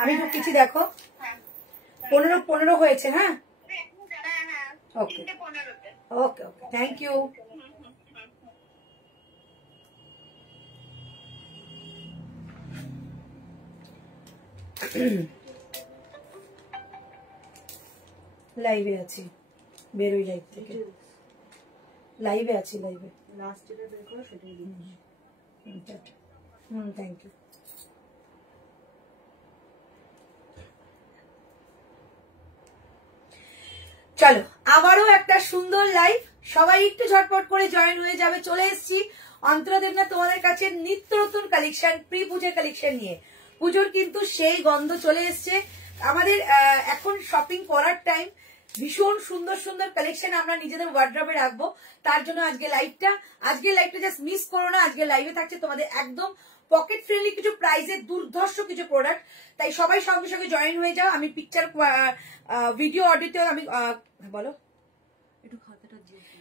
আমি ঢুকেছি দেখো 15 হয়েছে। হ্যাঁ ওকে ওকে ওকে থ্যাংক ইউ। লাইভে আছি, বেরোই লাইভ থেকে। লাইভে আছি, লাইভে লাস্ট যেটা বের করো সেটাই দিচ্ছি। Thank you. চলো আবারও একটা সুন্দর লাইভ, সবাই একটু ঝটপট করে জয়েন হয়ে যাবে। চলে এসেছি অন্তরা দেবনাথ তোমাদের কাছে নিত্য নতুন কালেকশন, প্রি পুজোর কালেকশন নিয়ে। পুজোর কিন্তু সেই গন্ধ চলে এসছে আমাদের। এখন শপিং করার টাইম, ভীষণ সুন্দর সুন্দর কালেকশন আমরা নিজেদের ওয়ার্ড্রবে রাখবো। তার জন্য আজকে লাইভটা জাস্ট মিস করো না। আজকে লাইভে থাকছে তোমাদের একদম পকেট ফ্রেন্ডলি কিছু প্রাইজের দুর্ধর্ষ কিছু প্রোডাক্ট, তাই সবাই সঙ্গে সঙ্গে জয়েন হয়ে যাও। আমি পিকচার ভিডিও অডিওতে আমি বলো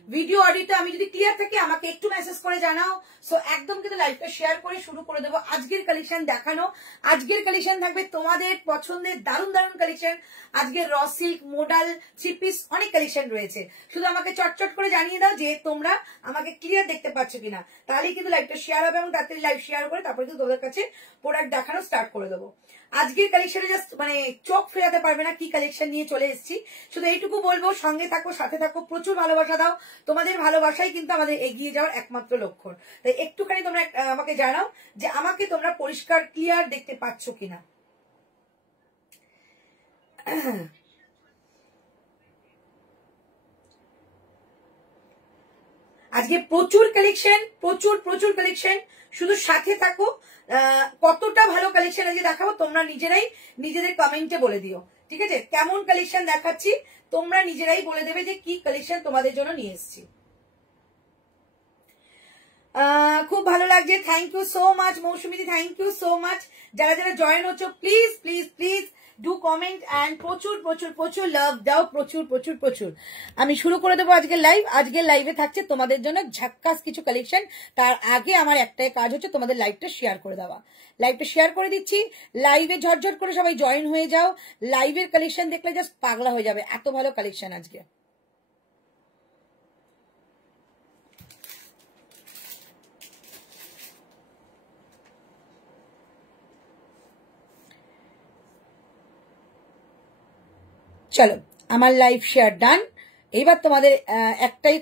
ভিডিও অডিওতে আমি যদি ক্লিয়ার থাকে আমাকে একটু মেসেজ করে জানাও। সো একদম কিন্তু লাইভটা শেয়ার করে শুরু করে দেবো আজকের কালেকশন দেখানো। আজকের কালেকশন থাকবে তোমাদের পছন্দের দারুণ দারুণ কালেকশন। আজকে র সিল্ক, মোডাল, 3 পিস অনেক কালেকশন রয়েছে। শুধু আমাকে চটচট করে জানিয়ে দাও যে তোমরা আমাকে ক্লিয়ার দেখতে পাচ্ছ কিনা, তাহলেই কিন্তু লাইভটা শেয়ার হবে এবং তাড়াতাড়ি লাইভ শেয়ার করে তারপরে কিন্তু তোমাদের কাছে প্রোডাক্ট দেখানো স্টার্ট করে দেবো। আজকের কালেকশনে জাস্ট মানে চোখ ফেরাতে পারবে না কি কালেকশন নিয়ে চলে এসেছি। শুধু এইটুকু বলবো, সঙ্গে থাকো, সাথে থাকো, প্রচুর ভালোবাসা দাও। তোমাদের ভালোবাসাই কিন্তু আমাদের এগিয়ে যাওয়ার একমাত্র লক্ষণ। তাই একটুখানি তোমরা আমাকে জানাও যে আমাকে তোমরা পরিষ্কার ক্লিয়ার দেখতে পাচ্ছ কিনা। আজকে প্রচুর কালেকশন, প্রচুর প্রচুর কালেকশন, শুধু সাথে থাকো। কতটা ভালো কালেকশন আজকে দেখাবো তোমরা নিজেরাই নিজেদের কমেন্টে বলে দিও, ঠিক আছে? কেমন কালেকশন দেখাচ্ছি তোমরা নিজেরাই বলে দেবে যে কি কালেকশন তোমাদের জন্য নিয়ে এসেছি। খুব ভালো লাগছে, থ্যাংক ইউ সো মাচ মৌসুমিদি, থ্যাংক ইউ সো মাচ। যারা যারা জয়েন হচ্ছ please please please do comment and প্রচুর প্রচুর প্রচুর লাভ দাও, প্রচুর প্রচুর প্রচুর। আমি শুরু করে দেবো আজকের লাইভ। আজকের লাইভে থাকছে তোমাদের জন্য ঝাক্কাস কিছু কালেকশন। তার আগে আমার একটাই কাজ হচ্ছে তোমাদের লাইভটা শেয়ার করে দেওয়া। লাইভটা শেয়ার করে দিচ্ছি, লাইভে ঝটঝট করে সবাই জয়েন হয়ে যাও। লাইভের কালেকশন দেখলে জাস্ট পাগলা হয়ে যাবে, এত ভালো কালেকশন আজকে। চলো আমার লাইভ শেয়ার ডান। এইবার তোমাদের একটাই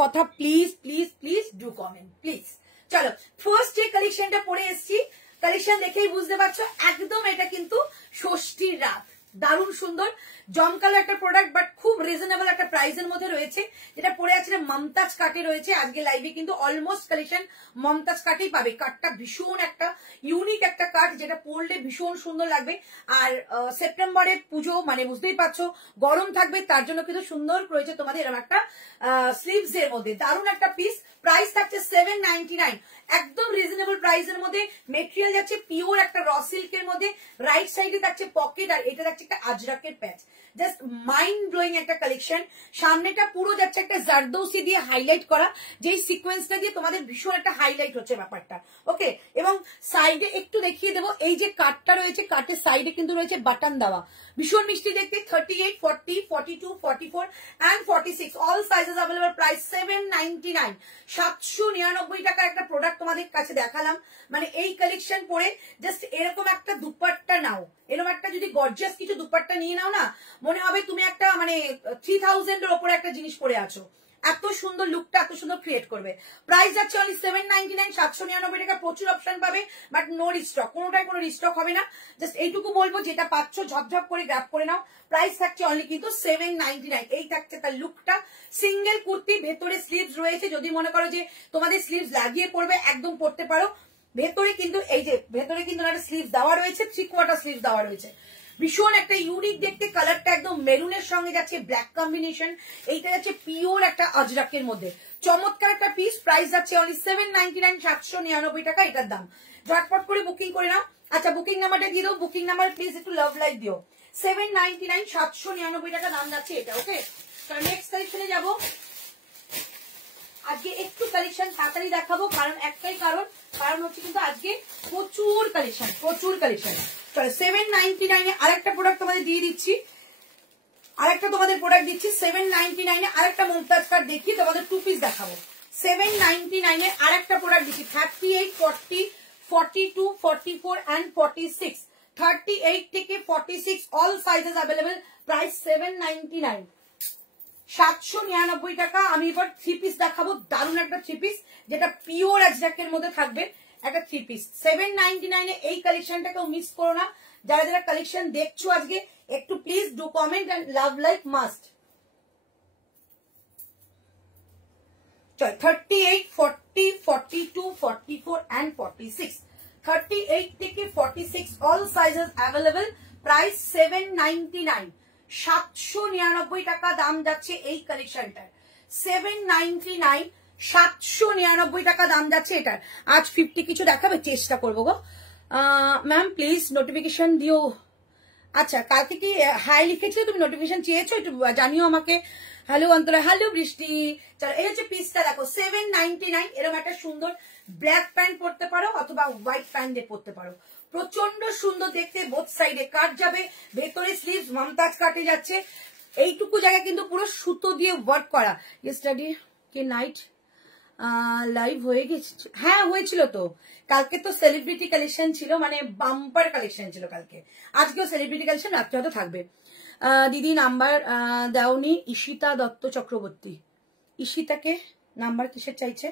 কথা, please please please do comment please. চলো ফার্স্ট যে কালেকশনটা পরে এসেছি, কালেকশন দেখেই বুঝতে পারছো একদম এটা কিন্তু ষষ্ঠীর রাত। দারুণ সুন্দর জমকালো একটা প্রোডাক্ট, বাট খুব রিজনেবল একটা প্রাইসের মধ্যে রয়েছে। যেটা পরে আছে মমতাজ কাটে রয়েছে। আজকে লাইভে কিন্তু অলমোস্ট কালেকশন মমতাজ কাটেই পাবে। কাটটা ভীষণ একটা ইউনিক একটা কাট, যেটা পরলে ভীষণ সুন্দর লাগবে। আর সেপ্টেম্বরে পুজো মানে বুঝতেই পারছো গরম থাকবে, তার জন্য কিন্তু সুন্দর রয়েছে তোমাদের এরকম একটা স্লিভস এর মধ্যে দারুণ একটা পিস। প্রাইস থাকছে 799, একদম রিজনেবল প্রাইসের মধ্যে। মেটেরিয়াল যাচ্ছে পিওর একটা র সিল্কের মধ্যে। রাইট সাইডে থাকছে পকেট, আর এটা থাকছে একটা আজরাকের প্যাচ। জাস্ট মাইন্ড ব্লোয়িং একটা কালেকশন। সামনেটা পুরো যাচ্ছে একটা জারদৌসি দিয়ে হাইলাইট করা, যেই সিকোয়েন্সটা দিয়ে তোমাদের ভীষণ একটা হাইলাইট হচ্ছে ব্যাপারটা। ওকে, এবং সাইডে একটু দেখিয়ে দেবো, এই যে কাটটা রয়েছে, কাটের সাইডে কিন্তু রয়েছে বাটন দেওয়া, ভীষণ মিষ্টি দেখতে। 38, 40, 42, 44 and 46 all sizes available. Price 799, 799 টাকার একটা প্রোডাক্ট তোমাদের কাছে দেখালাম। মানে এই কালেকশন পরে জাস্ট এরকম একটা দুপাট্টা নাও, এরকম একটা যদি গর্জিয়াস কিছু দুপাট্টা নিয়ে নাও না, মনে হবে তুমি একটা মানে 3000 এর উপরে একটা জিনিস পরে আছো। এত সুন্দর লুকটা এত সুন্দর ক্রিয়েট করবে। প্রাইস যাচ্ছে অনলি 799, 799 টাকা। প্রচুর অপশন পাবে, বাট নো রিস্টক, কোনোটাই কোনো রিস্টক হবে না। জাস্ট এইটুকু বলবো, যেটা পাচ্ছ ঝপঝপ করে গ্র্যাব করে নাও। প্রাইস থাকছে অনলি কিন্তু 799। এই থাকছে তার লুকটা। সিঙ্গেল কুর্তি, ভেতরে স্লিভস রয়েছে। যদি মনে করো যে তোমাদের স্লিভস লাগিয়ে পড়বে, একদম পড়তে পারো। ভেতরে কিন্তু এই যে ভেতরে কিন্তু একটা স্লিভস দেওয়া রয়েছে, 3/4 স্লিভস দেওয়া রয়েছে। ভীষণ একটা ইউনিক দেখতে। কালারটা একদম মেরুনের সঙ্গে যাচ্ছে, ব্ল্যাক কম্বিনেশন। এইটা যাচ্ছে পিওর একটা আজরাকের মধ্যে। চমৎকার একটা পিস। প্রাইস যাচ্ছে অনলি 799, 799 টাকা এটার দাম। ঝটপট করে বুকিং করে নাও। আচ্ছা বুকিং নাম্বারটা দিয়ে দাও। বুকিং নাম্বার প্লিজ একটু লাভ লাইক দিও। 799, 799 টাকা দাম যাচ্ছে এটা। ওকে, নেক্সট কালেকশনে যাবো। আজকে একটু কালেকশন তাড়াতাড়ি দেখাবো, কারণ একটাই কারণ হচ্ছে কিন্তু আজকে প্রচুর কালেকশন। চলো 799 আরেকটা প্রোডাক্ট তোমাদের দিয়ে দিচ্ছি, আরেকটা তোমাদের প্রোডাক্ট দিচ্ছি 799 আরেকটা মুমতাজ কাট দেখি, তোমাদের 2 পিস দেখাবো। 799 আরেকটা প্রোডাক্ট দিচ্ছি 38, 40, 42, 44 and 46, 38 থেকে 46 অল সাইজেস अवेलेबल, প্রাইস 799, 799 টাকা। আমি এবার 3 পিস দেখাবো, দারুণ একটা 3 পিস যেটা পিওর অ্যাজরাকের মধ্যে থাকবে, একটা 3 পিস 799 এই কালেকশনটাকেও মিস করো না। যারা যারা কালেকশন দেখছো আজকে একটু please do comment and love like must. চল 38, 40, 42, 44 and 46, 38 থেকে 46 অল সাইজেস अवेलेबल, প্রাইস 799, 799 টাকা দাম যাচ্ছে এই কালেকশনটার। 799, 799 টাকা দাম যাচ্ছে এটার। আজ 50 কিছু দেখাবে, চেষ্টা করবো গো। ম্যাম প্লিজ নোটিফিকেশন দিও। আচ্ছা কালকে কি হাই লিখেছো, তুমি নোটিফিকেশন চেয়েছো, একটু জানিও আমাকে। হ্যালো অন্তরা, হ্যালো বৃষ্টি। চলো এই হচ্ছে পিসটা দেখো 799, এরকম একটা সুন্দর ব্ল্যাক প্যান্ট পরতে পারো অথবা হোয়াইট প্যান্ট দিয়ে পরতে পারো, প্রচন্ড সুন্দর দেখতে। বোথ সাইডে কাট যাবে, ভেতরে স্লিভস মমতাজ কাটে যাচ্ছে। এইটুকু জায়গা কিন্তু পুরো সুতো দিয়ে ওয়ার্ক করা। ইয়েস্টারডে কে নাইট লাইভ হয়ে গেছে, হ্যাঁ হয়েছিল তো। কালকে তো সেলিব্রিটি কালেকশন ছিল, মানে বাম্পার কালেকশন ছিল কালকে। আজকেও সেলিব্রিটি কালেকশন, রাত্রে হয়তো থাকবে। দিদি নাম্বার দাওনি, ঈশিতা দত্ত চক্রবর্তী। ঈশিতাকে নাম্বার কিসের চাইছে,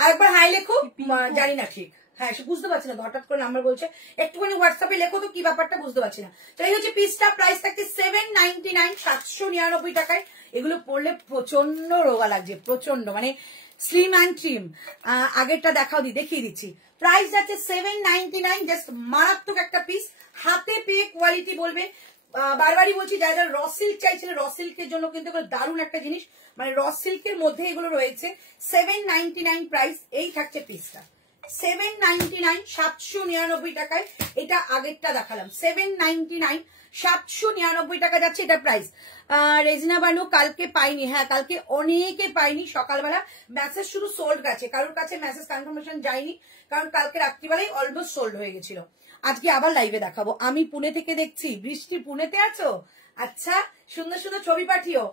আরেকবার হাই লেখো। জানি না ঠিক, হ্যাঁ সে বুঝতে পারছি না, হঠাৎ করে নাম্বার বলছে, একটুখানি হোয়াটসঅ্যাপে লেখো তো কি ব্যাপারটা, বুঝতে পারছি না। তো এই হচ্ছে পিসটা, প্রাইস থাকছে 799, 799 টাকায়। এগুলো পরলে প্রচন্ড রোগা লাগছে, প্রচন্ড মানে স্লিম অ্যান্ড ট্রিম। আগেরটা দেখাও দেখিয়ে দিচ্ছি। প্রাইস যাচ্ছে 799, জাস্ট মারাত্মক একটা পিস, হাতে পেয়ে কোয়ালিটি বলবে। বারবারই বলছি যারা যারা র সিল্ক চাইছিল, র সিল্কের জন্য কিন্তু দারুণ একটা জিনিস, মানে র সিল্কের মধ্যে এগুলো রয়েছে। 799 প্রাইস, এই থাকছে পিসটা 799, 799 টাকায়। এটা আগেরটা দেখালাম 799, 799 টাকা যাচ্ছে এটা প্রাইস। রেজিনা বানু কালকে পাইনি, হ্যাঁ কালকে অনেকে পাইনি, সকালবেলা মেসেজ শুধু সোল্ড গেছে, কারোর কাছে মেসেজ কনফার্মেশন যায়নি, কারণ কালকে রাত্রিবেলায় অলমোস্ট সোল্ড হয়ে গেছিল। আজকে আবার লাইভে দেখাবো। আমি পুনে থেকে দেখছি, বৃষ্টি পুনেতে আছো, আচ্ছা সুন্দর সুন্দর ছবি পাঠিও।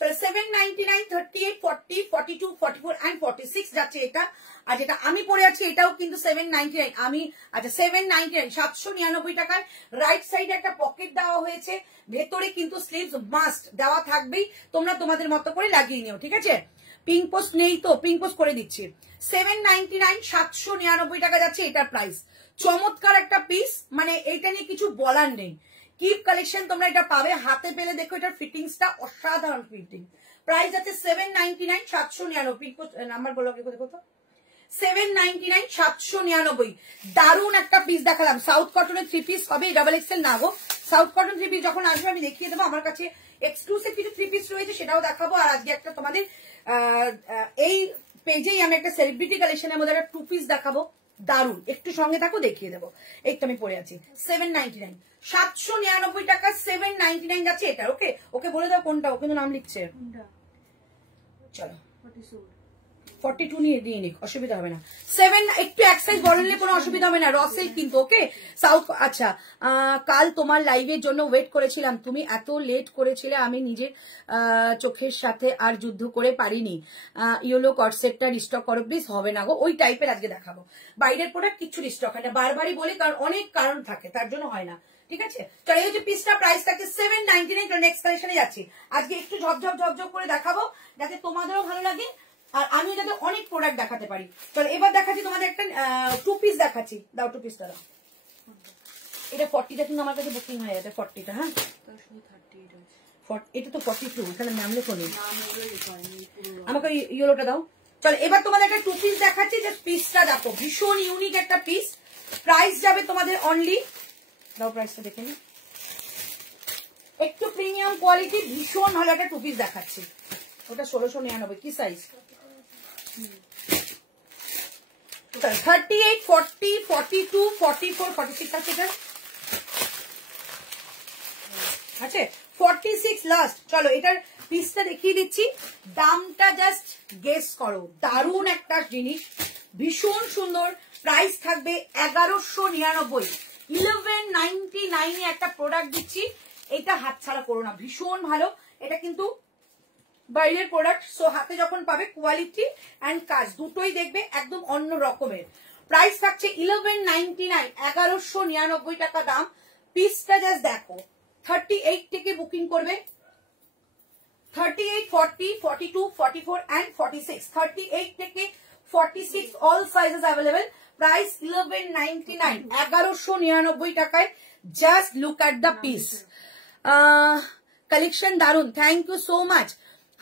799, 38, 40, 42, 44 and 46 যাচ্ছে এটা। আর যেটা আমি পরে আছি এটাও কিন্তু 799। আমি আচ্ছা 799, 799 টাকায়। রাইট সাইডে একটা পকেট দেওয়া হয়েছে, ভেতরে কিন্তু স্লিভস মাস্ট দেওয়া থাকবেই, তোমরা তোমাদের মতো করে লাগিয়ে নিও, ঠিক আছে। পিঙ্ক পোস্ট নেই তো, পিঙ্ক পোস্ট করে দিচ্ছি। 799, 799 টাকা যাচ্ছে এটার প্রাইস। চমৎকার একটা পিস, মানে এটা নিয়ে কিছু বলার নেই। কিপ কালেকশন তোমরা এটা পাবে, হাতে পেলে দেখো এটার ফিটিংসটা অসাধারণ ফিটিং। প্রাইস আছে 799, 799। নাম্বার বলো দেখো তো, 799, 799। দারুণ একটা পিস দেখালাম, সাউথ কটনের 3 পিস হবে, ডাবল এক্সেল না গো। সাউথ কটন 3 পিস যখন আসবে আমি দেখিয়ে দেবো। আমার কাছে এক্সক্লুসিভ কিছু 3 পিস রয়েছে, সেটাও দেখাবো। আর আজকে একটা তোমাদের এই পেজেই আমি একটা সেলিব্রিটি কালেকশনের মধ্যে একটা 2 পিস দেখাবো, দারুণ, একটু সঙ্গে থাকো দেখিয়ে দেবো। এই তো আমি পরে আছি 799, 799 টাকা 799 যাচ্ছে এটা। ওকে ওকে বলে দাও কোনটা, ও কিন্তু নাম লিখছে। চলো 42 নিয়ে দিয়ে নিক, অসুবিধা হবে না। 7 একটু এক সাইজ বড় নিলে কোনো অসুবিধা হবে না, রসেল কিন্তু। ওকে সাউথ। আচ্ছা কাল তোমার লাইভের জন্য ওয়েট করেছিলাম, তুমি এত লেট করেছিলে, আমি নিজের চোখের সাথে আর যুদ্ধ করে পারিনি। ইয়েলো কটসেটটা রিস্টক করো প্লিজ। হবে না গো, ওই টাইপের আজকে দেখাবো। বাইরের প্রোডাক্ট কিছু রিস্টক হয় না, বারবারই বলি, কারণ অনেক কারণ থাকে, তার জন্য হয় না, ঠিক আছে। চলো এই হচ্ছে পিসটা, প্রাইস থাকে 799। নেক্সট কালেকশনে যাচ্ছি। আজকে একটু ঝপঝপ ঝপঝপ করে দেখাবো, যাতে তোমাদেরও ভালো লাগে আর আমি যাতে অনেক প্রোডাক্ট দেখাতে পারি। চলো এবার দেখাচ্ছি তোমাদের একটা 2 পিস দেখাচ্ছি। দাও 2 পিসটা দাও। এটা 40টা কিন্তু আমার কাছে বুকিং হয়ে যাবে, 40টা। হ্যাঁ এটা তো 42, এখানে নাম লেখো নেই, আমাকে ইয়েলোটা দাও। চলো এবার তোমাদের একটা 2 পিস দেখাচ্ছি, যে পিসটা দেখো ভীষণ ইউনিক একটা পিস। প্রাইস যাবে তোমাদের অনলি, দাও প্রাইসটা দেখে নি, একটু প্রিমিয়াম কোয়ালিটি, ভীষণ ভালো একটা 2 পিস দেখাচ্ছি। ওটা 1699, কি সাইজ? 38, 40, 42, 44, 46 আছে এটা, আছে 46 লাস্ট। চলো এটার পিসটা দেখিয়ে দিচ্ছি, দামটা জাস্ট গেস করো। দারুণ একটা জিনিস, ভীষণ সুন্দর, প্রাইস থাকবে 1199। 1199 একটা প্রোডাক্ট দিচ্ছি, এটা হাতছাড়া করো না, ভীষণ ভালো। এটা কিন্তু বাইরের প্রোডাক্ট, সো হাতে যখন পাবে কোয়ালিটি অ্যান্ড কাজ দুটোই দেখবে একদম অন্য রকমের। প্রাইস থাকছে 1199, 1199 টাকা দাম। পিসটা জাস্ট দেখো, 38 থেকে বুকিং করবে, 38, 40, 42, 44 and 46, 38 থেকে 46 all sizes available। প্রাইস 1199, 1199 টাকায়। Just look at the piece. Collection দারুন, thank you so much.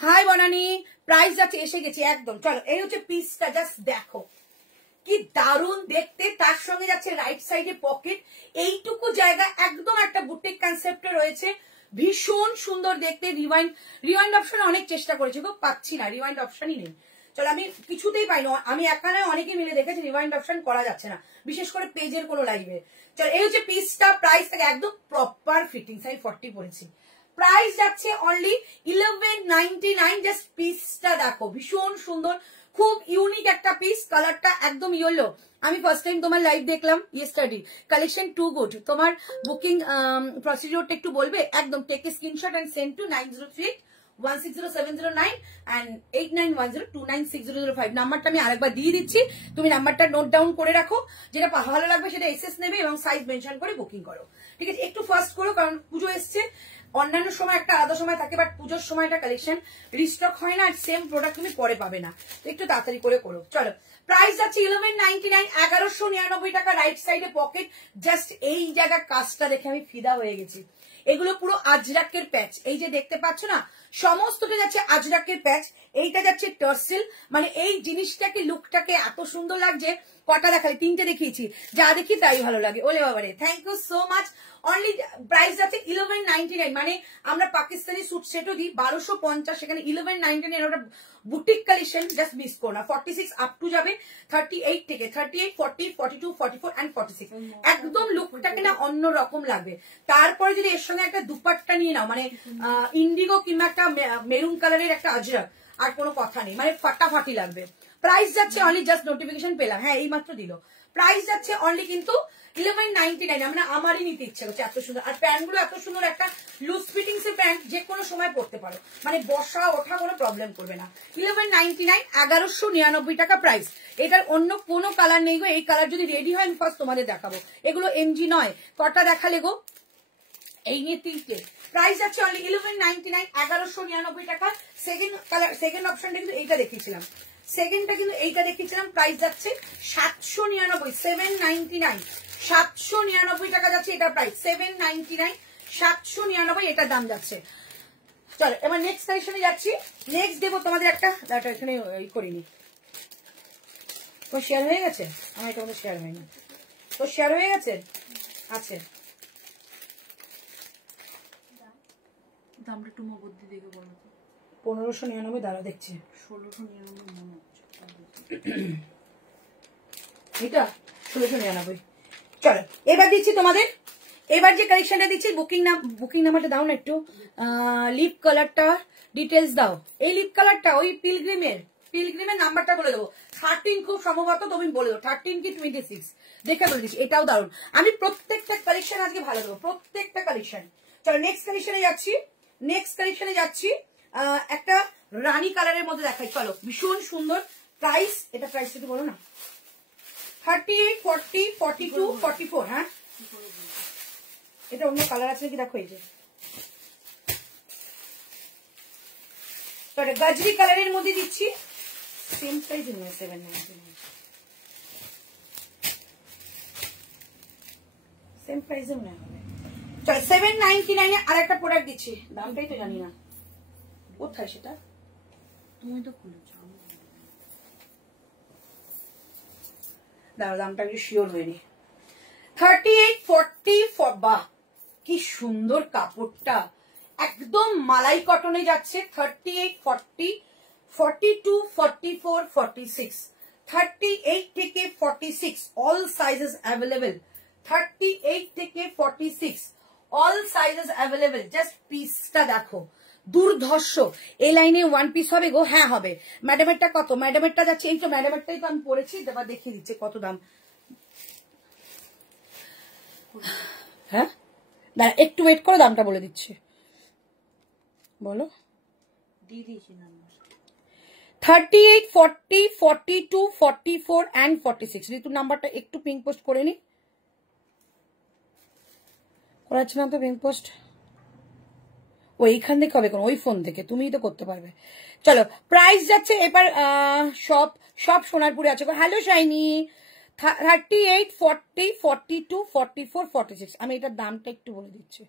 Hi Banani, price যাচ্ছে, এসে গেছি একদম। চলো, এই হচ্ছে পিসটা, জাস্ট দেখো কি দারুন দেখতে। তার সঙ্গে যাচ্ছে রাইট সাইডে পকেট, এইটুকু জায়গা একদম একটা বুটিক কনসেপ্টে রয়েছে, ভীষণ সুন্দর দেখতে। রিওয়াইন্ড অপশন অনেক চেষ্টা করেছি গো, পাচ্ছি না, রিওয়াইন্ড অপশনই নেই। চলো, আমি কিছুতেই পাই না, আমি একা নয় অনেকে মিলে দেখেছি রিওয়াইন্ড অপশন করা যাচ্ছে না, বিশেষ করে পেজের কোনো লাইভে। চলো, এই হচ্ছে পিসটা, প্রাইস থাকে একদম প্রপার ফিটিংস, আমি 40 পরেছি। প্রাইস যাচ্ছে অনলি 1199। জাস্ট পিসটা দেখো, ভীষণ সুন্দর, খুব ইউনিক একটা পিস। কালারটা একদম ইয়েলো। আমি ফার্স্ট টাইম তোমার লাইভ দেখলাম ইয়েস্টারডে। Collection too good. তোমার বুকিং প্রসিডিওরটা একটু বলবে? একদম take a screenshot and send to 9038160709 and 8910296005 নাম্বারটা আমি আরেকবার দিয়ে দিচ্ছি, তুমি নাম্বারটা নোট ডাউন করে রাখো। যেটা ভালো লাগবে সেটা এসএস নেবে এবং সাইজ মেনশন করে বুকিং করো, ঠিক আছে? একটু ফাস্ট করো, কারণ পুজো এসছে। অন্যান্য সময় একটা আলাদা সময় থাকে, বাট পুজোর সময়টা কালেকশন রিস্টক হয় না, আর সেম প্রোডাক্ট তুমি পরে পাবে না, তো একটু তাড়াতাড়ি করে করো। চলো, প্রাইস যাচ্ছে 1199, 1199 টাকা। রাইট সাইডে পকেট, জাস্ট এই জায়গার কাজটা দেখে আমি ফিদা হয়ে গেছি। এগুলো পুরো আজরাকের প্যাচ, এই যে দেখতে পাচ্ছ না, সমস্তটা যাচ্ছে আজরাকের প্যাচ। এইটা যাচ্ছে টার্সেল, মানে এই জিনিসটাকে লুকটাকে এত সুন্দর লাগছে। কটা দেখাই? 3টে দেখিয়েছি, যা দেখি তাই ভালো লাগে। ওলে বাবারে, thank you so much. Only price যাচ্ছে 1199, মানে আমরা পাকিস্তানি স্যুট সেটও দিই 1250, সেখানে 1199 ওটা বুটিক কালেকশন, জাস্ট মিস করো না। 46 আপ টু যাবে 38 থেকে, 38, 40, 42, 44 and 46, একদম লুকটাকে না অন্য রকম লাগবে। তারপরে যদি এর সঙ্গে একটা দুপাট্টা নিয়ে নাও, মানে ইন্ডিগো কিংবা একটা মেরুন কালারের একটা আজরাক, আর কোনো কথা নেই, মানে ফাটাফাটি লাগবে। প্রাইস যাচ্ছে অনলি, জাস্ট নোটিফিকেশন পেলাম, হ্যাঁ এই মাত্র দিল। প্রাইস যাচ্ছে অনলি কিন্তু 1199, মানে আমারই নিতে ইচ্ছে করছে, এত সুন্দর। আর প্যান্ট গুলো এত সুন্দর, একটা লুজ ফিটিংস এর প্যান্ট, যে কোনো সময় পরতে পারো, মানে বসা ওঠা কোনো প্রবলেম করবে না। 1199, 1199 টাকা প্রাইস। এটার অন্য কোনো কালার নেই গো, এই কালার যদি রেডি হয় আমি ফার্স্ট তোমাদের দেখাবো। এগুলো এমজি নয়, কটা দেখালে গো? এই নিয়ে 3টে। প্রাইস যাচ্ছে অনলি 1199, 1199 টাকা। সেকেন্ড কালার, সেকেন্ড অপশনটা কিন্তু এইটা দেখিয়েছিলাম, সেকেন্ডটা কিন্তু এইটা দেখিয়েছিলাম। প্রাইস যাচ্ছে 799, 799, 799 টাকা যাচ্ছে এটা প্রাইস। 799, 799 এটা দাম যাচ্ছে। চলো, এবার নেক্সট কালেকশনে যাচ্ছি। নেক্সট দেবো তোমাদের একটা, এখানে করিনি, তো শেয়ার হয়ে গেছে, আমার এটা শেয়ার হয়নি, তো শেয়ার হয়ে গেছে, আছে দামটা একটু বুদ্ধি দেখে বলো তো। 1599, দাঁড়া দেখছি, 1699 মনে হচ্ছে এটা 1699। চলো, এবার দিচ্ছি তোমাদের, এবার যে কালেকশনটা দিচ্ছি, বুকিং নাম্বারটা দাও না একটু, লিপ কালারটা ডিটেলস দাও। এই লিপ কালারটা ওই পিলগ্রিমের নাম্বারটা বলে দেবো, 13 খুব সম্ভবত, তুমি বলে দেবো 13 কি 26, দেখে বলে দিচ্ছি। এটাও দারুন, আমি প্রত্যেকটা কালেকশন আজকে ভালো দেবো, প্রত্যেকটা কালেকশন। চলো, নেক্সট কালেকশনে যাচ্ছি। একটা রানী কালারের মধ্যে দেখাই, চলো, ভীষণ সুন্দর। প্রাইস, এটা প্রাইস যদি বলো না, 38, 40, 42, 44, হ্যাঁ এটা অন্য কালার আছে নাকি দেখো, এই যে গাজরি কালারের মধ্যে দিচ্ছি, সেম প্রাইস নয়, 799, সেম প্রাইসে মনে হবে। চলো, 799 আর একটা প্রোডাক্ট দিচ্ছি, দামটাই তো জানি না কোথায় সেটা, তুমি তো খুলেছো, দামটা একটু শিওর হয়নি। 38, 40, বাহ কি সুন্দর কাপড়টা, একদম মালাই কটনে যাচ্ছে। 38, 40, 42, 44, 46, 38 থেকে 46 অল সাইজেস অ্যাভেলেবেল। 38 থেকে 46 অল সাইজেস অ্যাভেলেবেল। জাস্ট পিসটা দেখো, দুর্ধর্ষ। এই লাইনে ওয়ান পিস হবে গো? হ্যাঁ হবে। ম্যাডামেরটা কত? ম্যাডামেরটা যাচ্ছে, এই তো ম্যাডামেরটাই তো আমি পড়েছি, এবার দেখিয়ে দিচ্ছে কত দাম। হ্যাঁ দাঁড়া একটু ওয়েট করো, দামটা বলে দিচ্ছি। বলো। দিয়ে দিয়েছি নাম্বার। 38, 40, 42, 44 and 46। ঋতুর নাম্বারটা একটু পিঙ্ক পোস্ট করে নি, করা যাচ্ছে না তো পিঙ্ক পোস্ট। ওইখান থেকে হবে কোন, ওই ফোন থেকে তুমিই তো করতে পারবে। চলো প্রাইস যাচ্ছে এবার সব সব সোনারপুরে আছে। Hello shiny. 38, 40, 42, 44, 46। আমি এটার দামটা একটু বলে দিচ্ছি।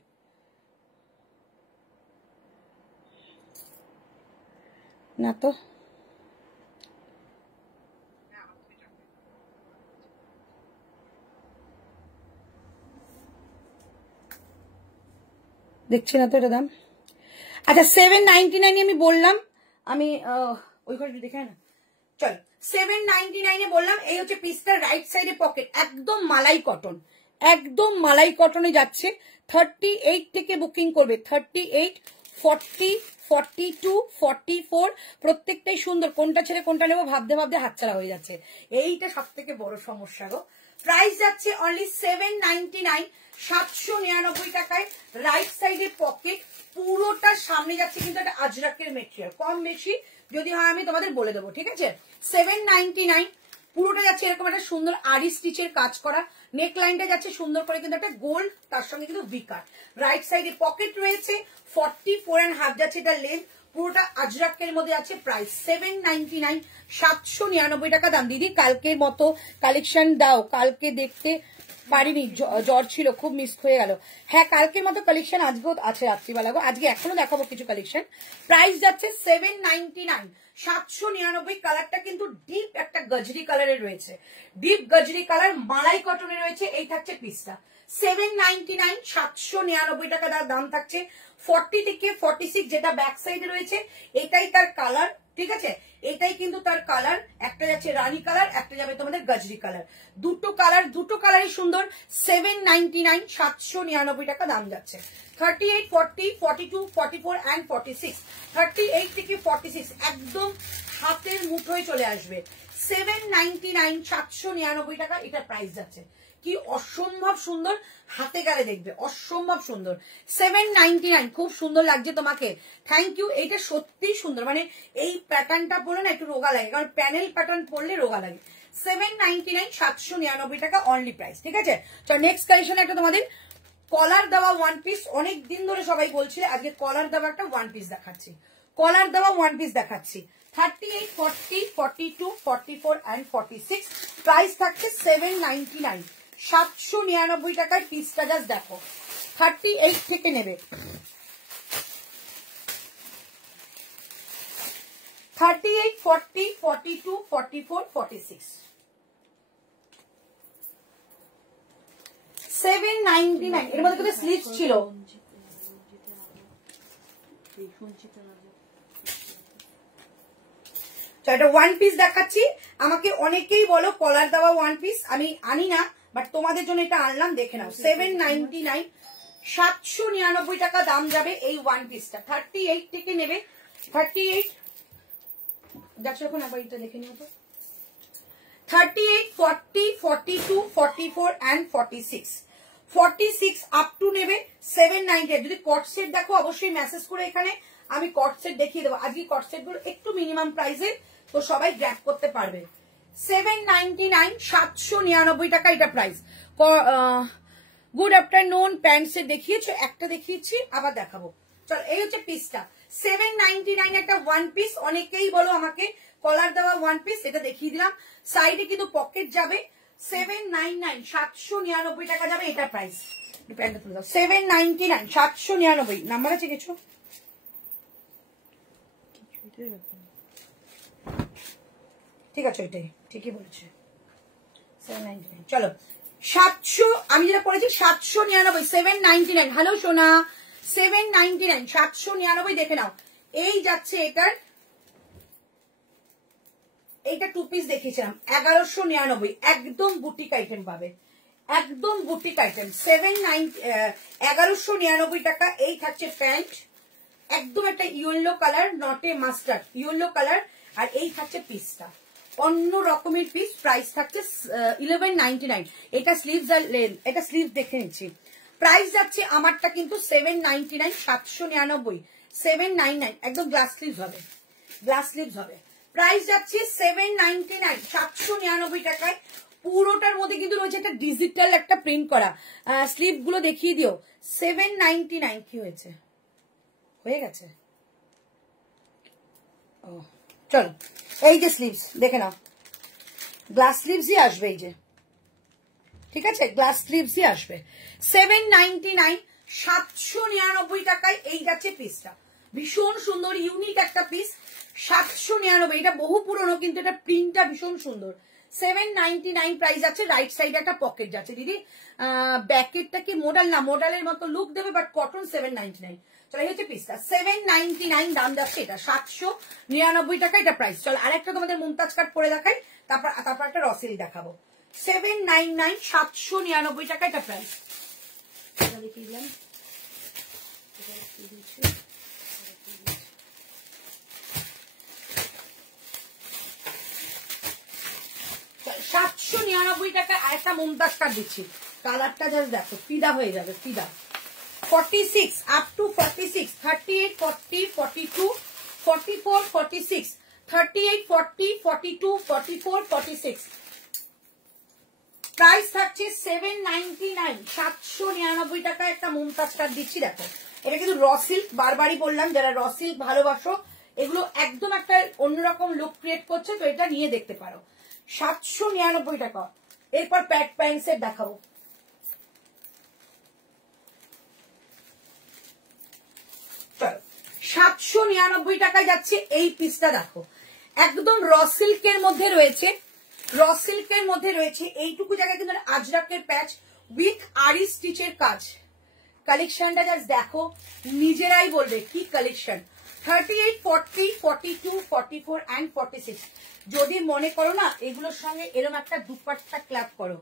না তো দেখছি না তো এটা দাম। আচ্ছা 799 আমি বললাম, আমি ওই ঘরে দেখে না। চল 799 বললাম। এই হচ্ছে পিসটার রাইট সাইডে পকেট, একদম মালাই কটন, একদম মালাই কটনে যাচ্ছে। 38 থেকে বুকিং করবে, 38, 40, 42, 44 প্রত্যেকটাই সুন্দর। কোনটা ছেড়ে কোনটা নেবো ভাবতে ভাবতে হাতছাড়া হয়ে যাচ্ছে, এইটা সব থেকে বড় সমস্যা গো। প্রাইস যাচ্ছে অনলি 799, 799 টাকায়। রাইট সাইডে পকেট, পুরোটা সামনে যাচ্ছে কিন্তু একটা আজরাকের মেটেরিয়াল, কম বেশি যদি হয় আমি তোমাদের বলে দেবো, ঠিক আছে। 799 পুরোটা যাচ্ছে এরকম একটা সুন্দর আরি স্টিচের কাজ করা। নেক লাইনটা যাচ্ছে সুন্দর করে কিন্তু একটা গোল্ড, তার সঙ্গে কিন্তু ভিকার। রাইট সাইডে পকেট রয়েছে, 44.5 যাচ্ছে এটা লেন্থ, পুরোটা আজরাকের মধ্যে আছে। প্রাইস 799, 799 টাকা দাম। দিদি কালকের মতো কালেকশন দাও, কালকে দেখতে পারিনি, জ্বর ছিল, খুব মিস হয়ে গেল। হ্যাঁ কালকের মতো কালেকশন আজকেও আছে রাত্রিবেলা গো, আজকে এখনো দেখাবো কিছু কালেকশন। প্রাইস যাচ্ছে 799, 799। কালারটা কিন্তু ডিপ একটা গজরি কালারে রয়েছে, ডিপ গজরি কালার, মালাই কটনে রয়েছে। এই থাকছে পিসটা 799, 799 টাকা দাম থাকছে। 40 থেকে 46 যেটা ব্যাক সাইডে রয়েছে এটাই তার কালার, ঠিক আছে। এটাই কিন্তু তার কালার, একটা যাচ্ছে রানী কালার, একটা যাবে তোমাদের গজরি কালার। দুটো কালার, দুটো কালারই সুন্দর। 799, 799 টাকা দাম যাচ্ছে। 38, 40, 42, 44 and 46। 38 থেকে 46 একদম হাতের মুঠোয় চলে আসবে। 799, 799 টাকা এটা প্রাইস যাচ্ছে। কি অসম্ভব সুন্দর, হাতে গেলে দেখবে অসম্ভব সুন্দর। 799 খুব সুন্দর লাগছে তোমাকে, থ্যাংক ইউ। এইটা সত্যি সুন্দর, মানে এই প্যাটার্নটা পরলে না একটু রোগা লাগে, কারণ প্যানেল প্যাটার্ন পরলে রোগা লাগে। 799, 799 টাকা অনলি প্রাইস, ঠিক আছে। চল নেক্সট কালেকশন একটা তোমাদের কলার দেওয়া ওয়ান পিস, অনেক দিন ধরে সবাই বলছিল, আজকে কলার দেওয়া একটা ওয়ান পিস দেখাচ্ছি, কলার দেওয়া ওয়ান পিস দেখাচ্ছি। 38, 40, 42, 44 and 46। প্রাইস থাকছে 799, 799 টাকার পিসটা জাস্ট দেখো। 38 থেকে নেবে, 38, 40, 42, 44, 46। 799 এর মধ্যে কিন্তু স্লিভস ছিল। এটা ওয়ান পিস দেখাচ্ছি। আমাকে অনেকেই বলো কলার দেওয়া ওয়ান পিস, আমি আনি না, বাট তোমাদের জন্য এটা আনলাম, দেখে নাও। 799, 799 টাকা দাম যাবে এই ওয়ান পিসটা। 38 থেকে নেবে, 38 দেখো এখন আবার এটা দেখে নিও তো। 38, 40, 42, 44 and 46। 46 আপ টু নেবে 790। যদি কট সেট দেখো অবশ্যই মেসেজ করে, এখানে আমি কট সেট দেখিয়ে দেবো। আজকে কট সেট গুলো একটু মিনিমাম প্রাইসে, তো সবাই গ্র্যাব করতে পারবে। 799, 799 টাকা এটা price. Good afternoon, pant set দেখিয়েছো, একটা দেখিয়েছি, আবার দেখাবো। চল এই হচ্ছে পিসটা 799 একটা ওয়ান পিস। অনেকেই বলো আমাকে কলার দেওয়া ওয়ান পিস, এটা দেখিয়ে দিলাম। সাইডে কিন্তু পকেট যাবে। 799, 799 টাকা যাবে এটা প্রাইস। 799, 799 নাম্বার আছে কিছু? ঠিক আছে, ওইটাই ঠিকই বলেছে 799। চলো 700, আমি যেটা পড়েছি 799, 799। হ্যালো সোনা, 799, 799 দেখে নাও। এই যাচ্ছে এটার, এইটা টু পিস দেখিয়েছিলাম 1199, একদম বুটিক আইটেম পাবে, একদম বুটিক আইটেম। 1199 টাকা। এই থাকছে প্যান্ট, একদম একটা ইয়েলো কালার, নটে মাস্টার্ড ইয়েলো কালার, আর এই থাকছে পিসটা অন্য রকমের পিস। প্রাইস থাকছে 1199। এটা স্লিভস আর এটা স্লিভস দেখে নিচ্ছি। প্রাইস যাচ্ছে আমারটা কিন্তু 799, 799, 799, একদম গ্লাস স্লিভস হবে, গ্লাস স্লিভস হবে। প্রাইস যাচ্ছে 799, 799 টাকায়। পুরোটার মধ্যে কিন্তু রয়েছে একটা ডিজিটাল একটা প্রিন্ট করা। স্লিভ গুলো দেখিয়ে দিও। 799 কি হয়েছে, হয়ে গেছে। ও চলো, এই যে স্লিভস দেখে নাও, গ্লাস স্লিভসই আসবে, এই যে ঠিক আছে, গ্লাস স্লিভসই আসবে। 799, 799 টাকায় এই যাচ্ছে পিসটা। ভীষণ সুন্দর ইউনিক একটা পিস, 799। এটা বহু পুরনো কিন্তু এটা প্রিন্টটা ভীষণ সুন্দর। 799 প্রাইস আছে। রাইট সাইডে একটা পকেট যাচ্ছে দিদি। ব্যাকেটটা কি মোডাল না, মোডালের মতো লুক দেবে, বাট কটন। 799। চলো এই হচ্ছে পিসটা, 799 দাম যাচ্ছে। এটা 799 টাকা এটা প্রাইস। চলো আরেকটা তোমাদের মুমতাজ কাট পরে দেখাই, তারপর একটা রসেল দেখাবো। 799, 799 টাকা এটা প্রাইস। দেখিয়ে দিলাম। 799 টাকায় আরেকটা মুমতাজ কাট দিচ্ছি। কালারটা জাস্ট দেখো, ফিদা হয়ে যাবে, ফিদা। 46 আপ টু 46, 38, 40, 42, 44, 46, 38, 40, 42, 44, 46। প্রাইস থাকছে 799, 799 টাকা একটা মুমতাজ কাট দিচ্ছি। দেখো এটা কিন্তু র সিল্ক, বারবারই বললাম যারা র সিল্ক ভালোবাসো এগুলো একদম একটা অন্যরকম লুক ক্রিয়েট করছে, তো এটা নিয়ে দেখতে পারো। 799 টাকা। এরপর প্যাট প্যান্ট সেট দেখাবো। চলো 799 টাকায় যাচ্ছে এই পিসটা। দেখো একদম র সিল্কের মধ্যে রয়েছে, র সিল্কের মধ্যে রয়েছে। এইটুকু জায়গায় কিন্তু আজরাকের প্যাচ উইথ আরি স্টিচের কাজ। কালেকশনটা জাস্ট দেখো, নিজেরাই বলবে কি কালেকশন। 38, 40, 42, 44 and 46। যদি মনে করো না এগুলোর সঙ্গে এরকম একটা দুপাট্টা ক্ল্যাপ করো,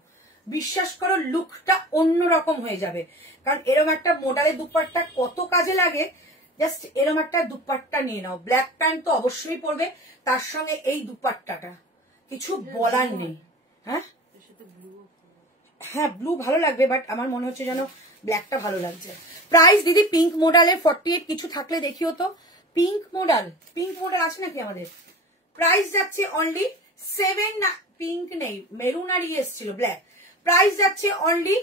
বিশ্বাস করো লুকটা অন্যরকম হয়ে যাবে। কারণ এরকম একটা মোডালের দুপাট্টা কত কাজে লাগে। জাস্ট এরকম একটা দুপাট্টা নিয়ে নাও, ব্ল্যাক প্যান্ট তো অবশ্যই পরবে, তার সঙ্গে এই দুপাট্টাটা কিছু বলার নেই। হ্যাঁ হ্যাঁ ব্লু ভালো লাগবে, বাট আমার মনে হচ্ছে যেন ব্ল্যাকটা ভালো লাগছে। প্রাইস দিদি পিঙ্ক মোডালের 48 কিছু থাকলে দেখিও তো। পিঙ্ক মোডাল আছে নাকি আমাদের? প্রাইস যাচ্ছে অনলি 7। পিঙ্ক নেই, মেরুন আর এসছিল ব্ল্যাক। প্রাইস যাচ্ছে অনলি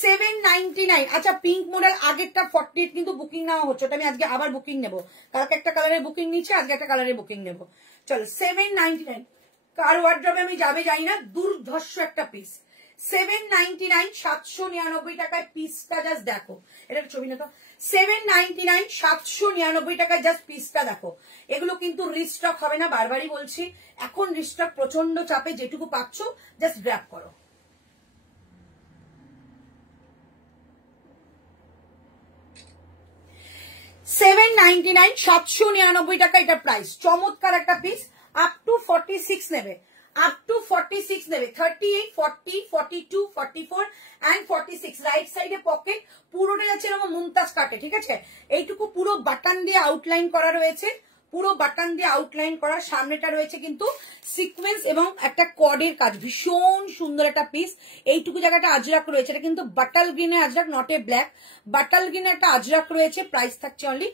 799। আচ্ছা পিঙ্ক মোডাল আগেরটা 48 কিন্তু বুকিং নেওয়া হচ্ছে, ওটা আমি আজকে আবার বুকিং নেবো। কালকে একটা কালারের বুকিং নিচ্ছে, আজকে একটা কালারের বুকিং নেবো। চলো 799। কার ওয়ার্ড্রবে আমি যাবে জানি না, দুর্ধর্ষ একটা পিস। 799, 799 টাকায় পিসটা জাস্ট দেখো। এটা ছবি না তো। 799, 799 টাকায় জাস্ট পিসটা দেখো। এগুলো কিন্তু রিস্টক হবে না, বারবারই বলছি। এখন রিস্টক প্রচন্ড চাপে, যেটুকু পাচ্ছ জাস্ট গ্র্যাব করো। $799, 799 টাকা এটা প্রাইস। চমৎকার একটা পিস। আপ টু 46 নেবে, আপ টু 46 নেবে। 38, 40, 42, 44 and 46। রাইট সাইডে পকেট, পুরোটা যাচ্ছে এরকম মুমতাজ কাটে, ঠিক আছে। এইটুকু পুরো বাটন দিয়ে আউটলাইন করা রয়েছে, পুরো বাটন দিয়ে আউটলাইন করা। সামনেটা রয়েছে কিন্তু সিকোয়েন্স এবং একটা কর্ডের কাজ, ভীষণ সুন্দর একটা পিস। এইটুকু জায়গাটা আজরাক রয়েছে, এটা কিন্তু বাটাল গ্রিনের আজরাক, নট এ ব্ল্যাক। বাটাল গ্রিনের একটা আজরাক রয়েছে। প্রাইস থাকছে অনলি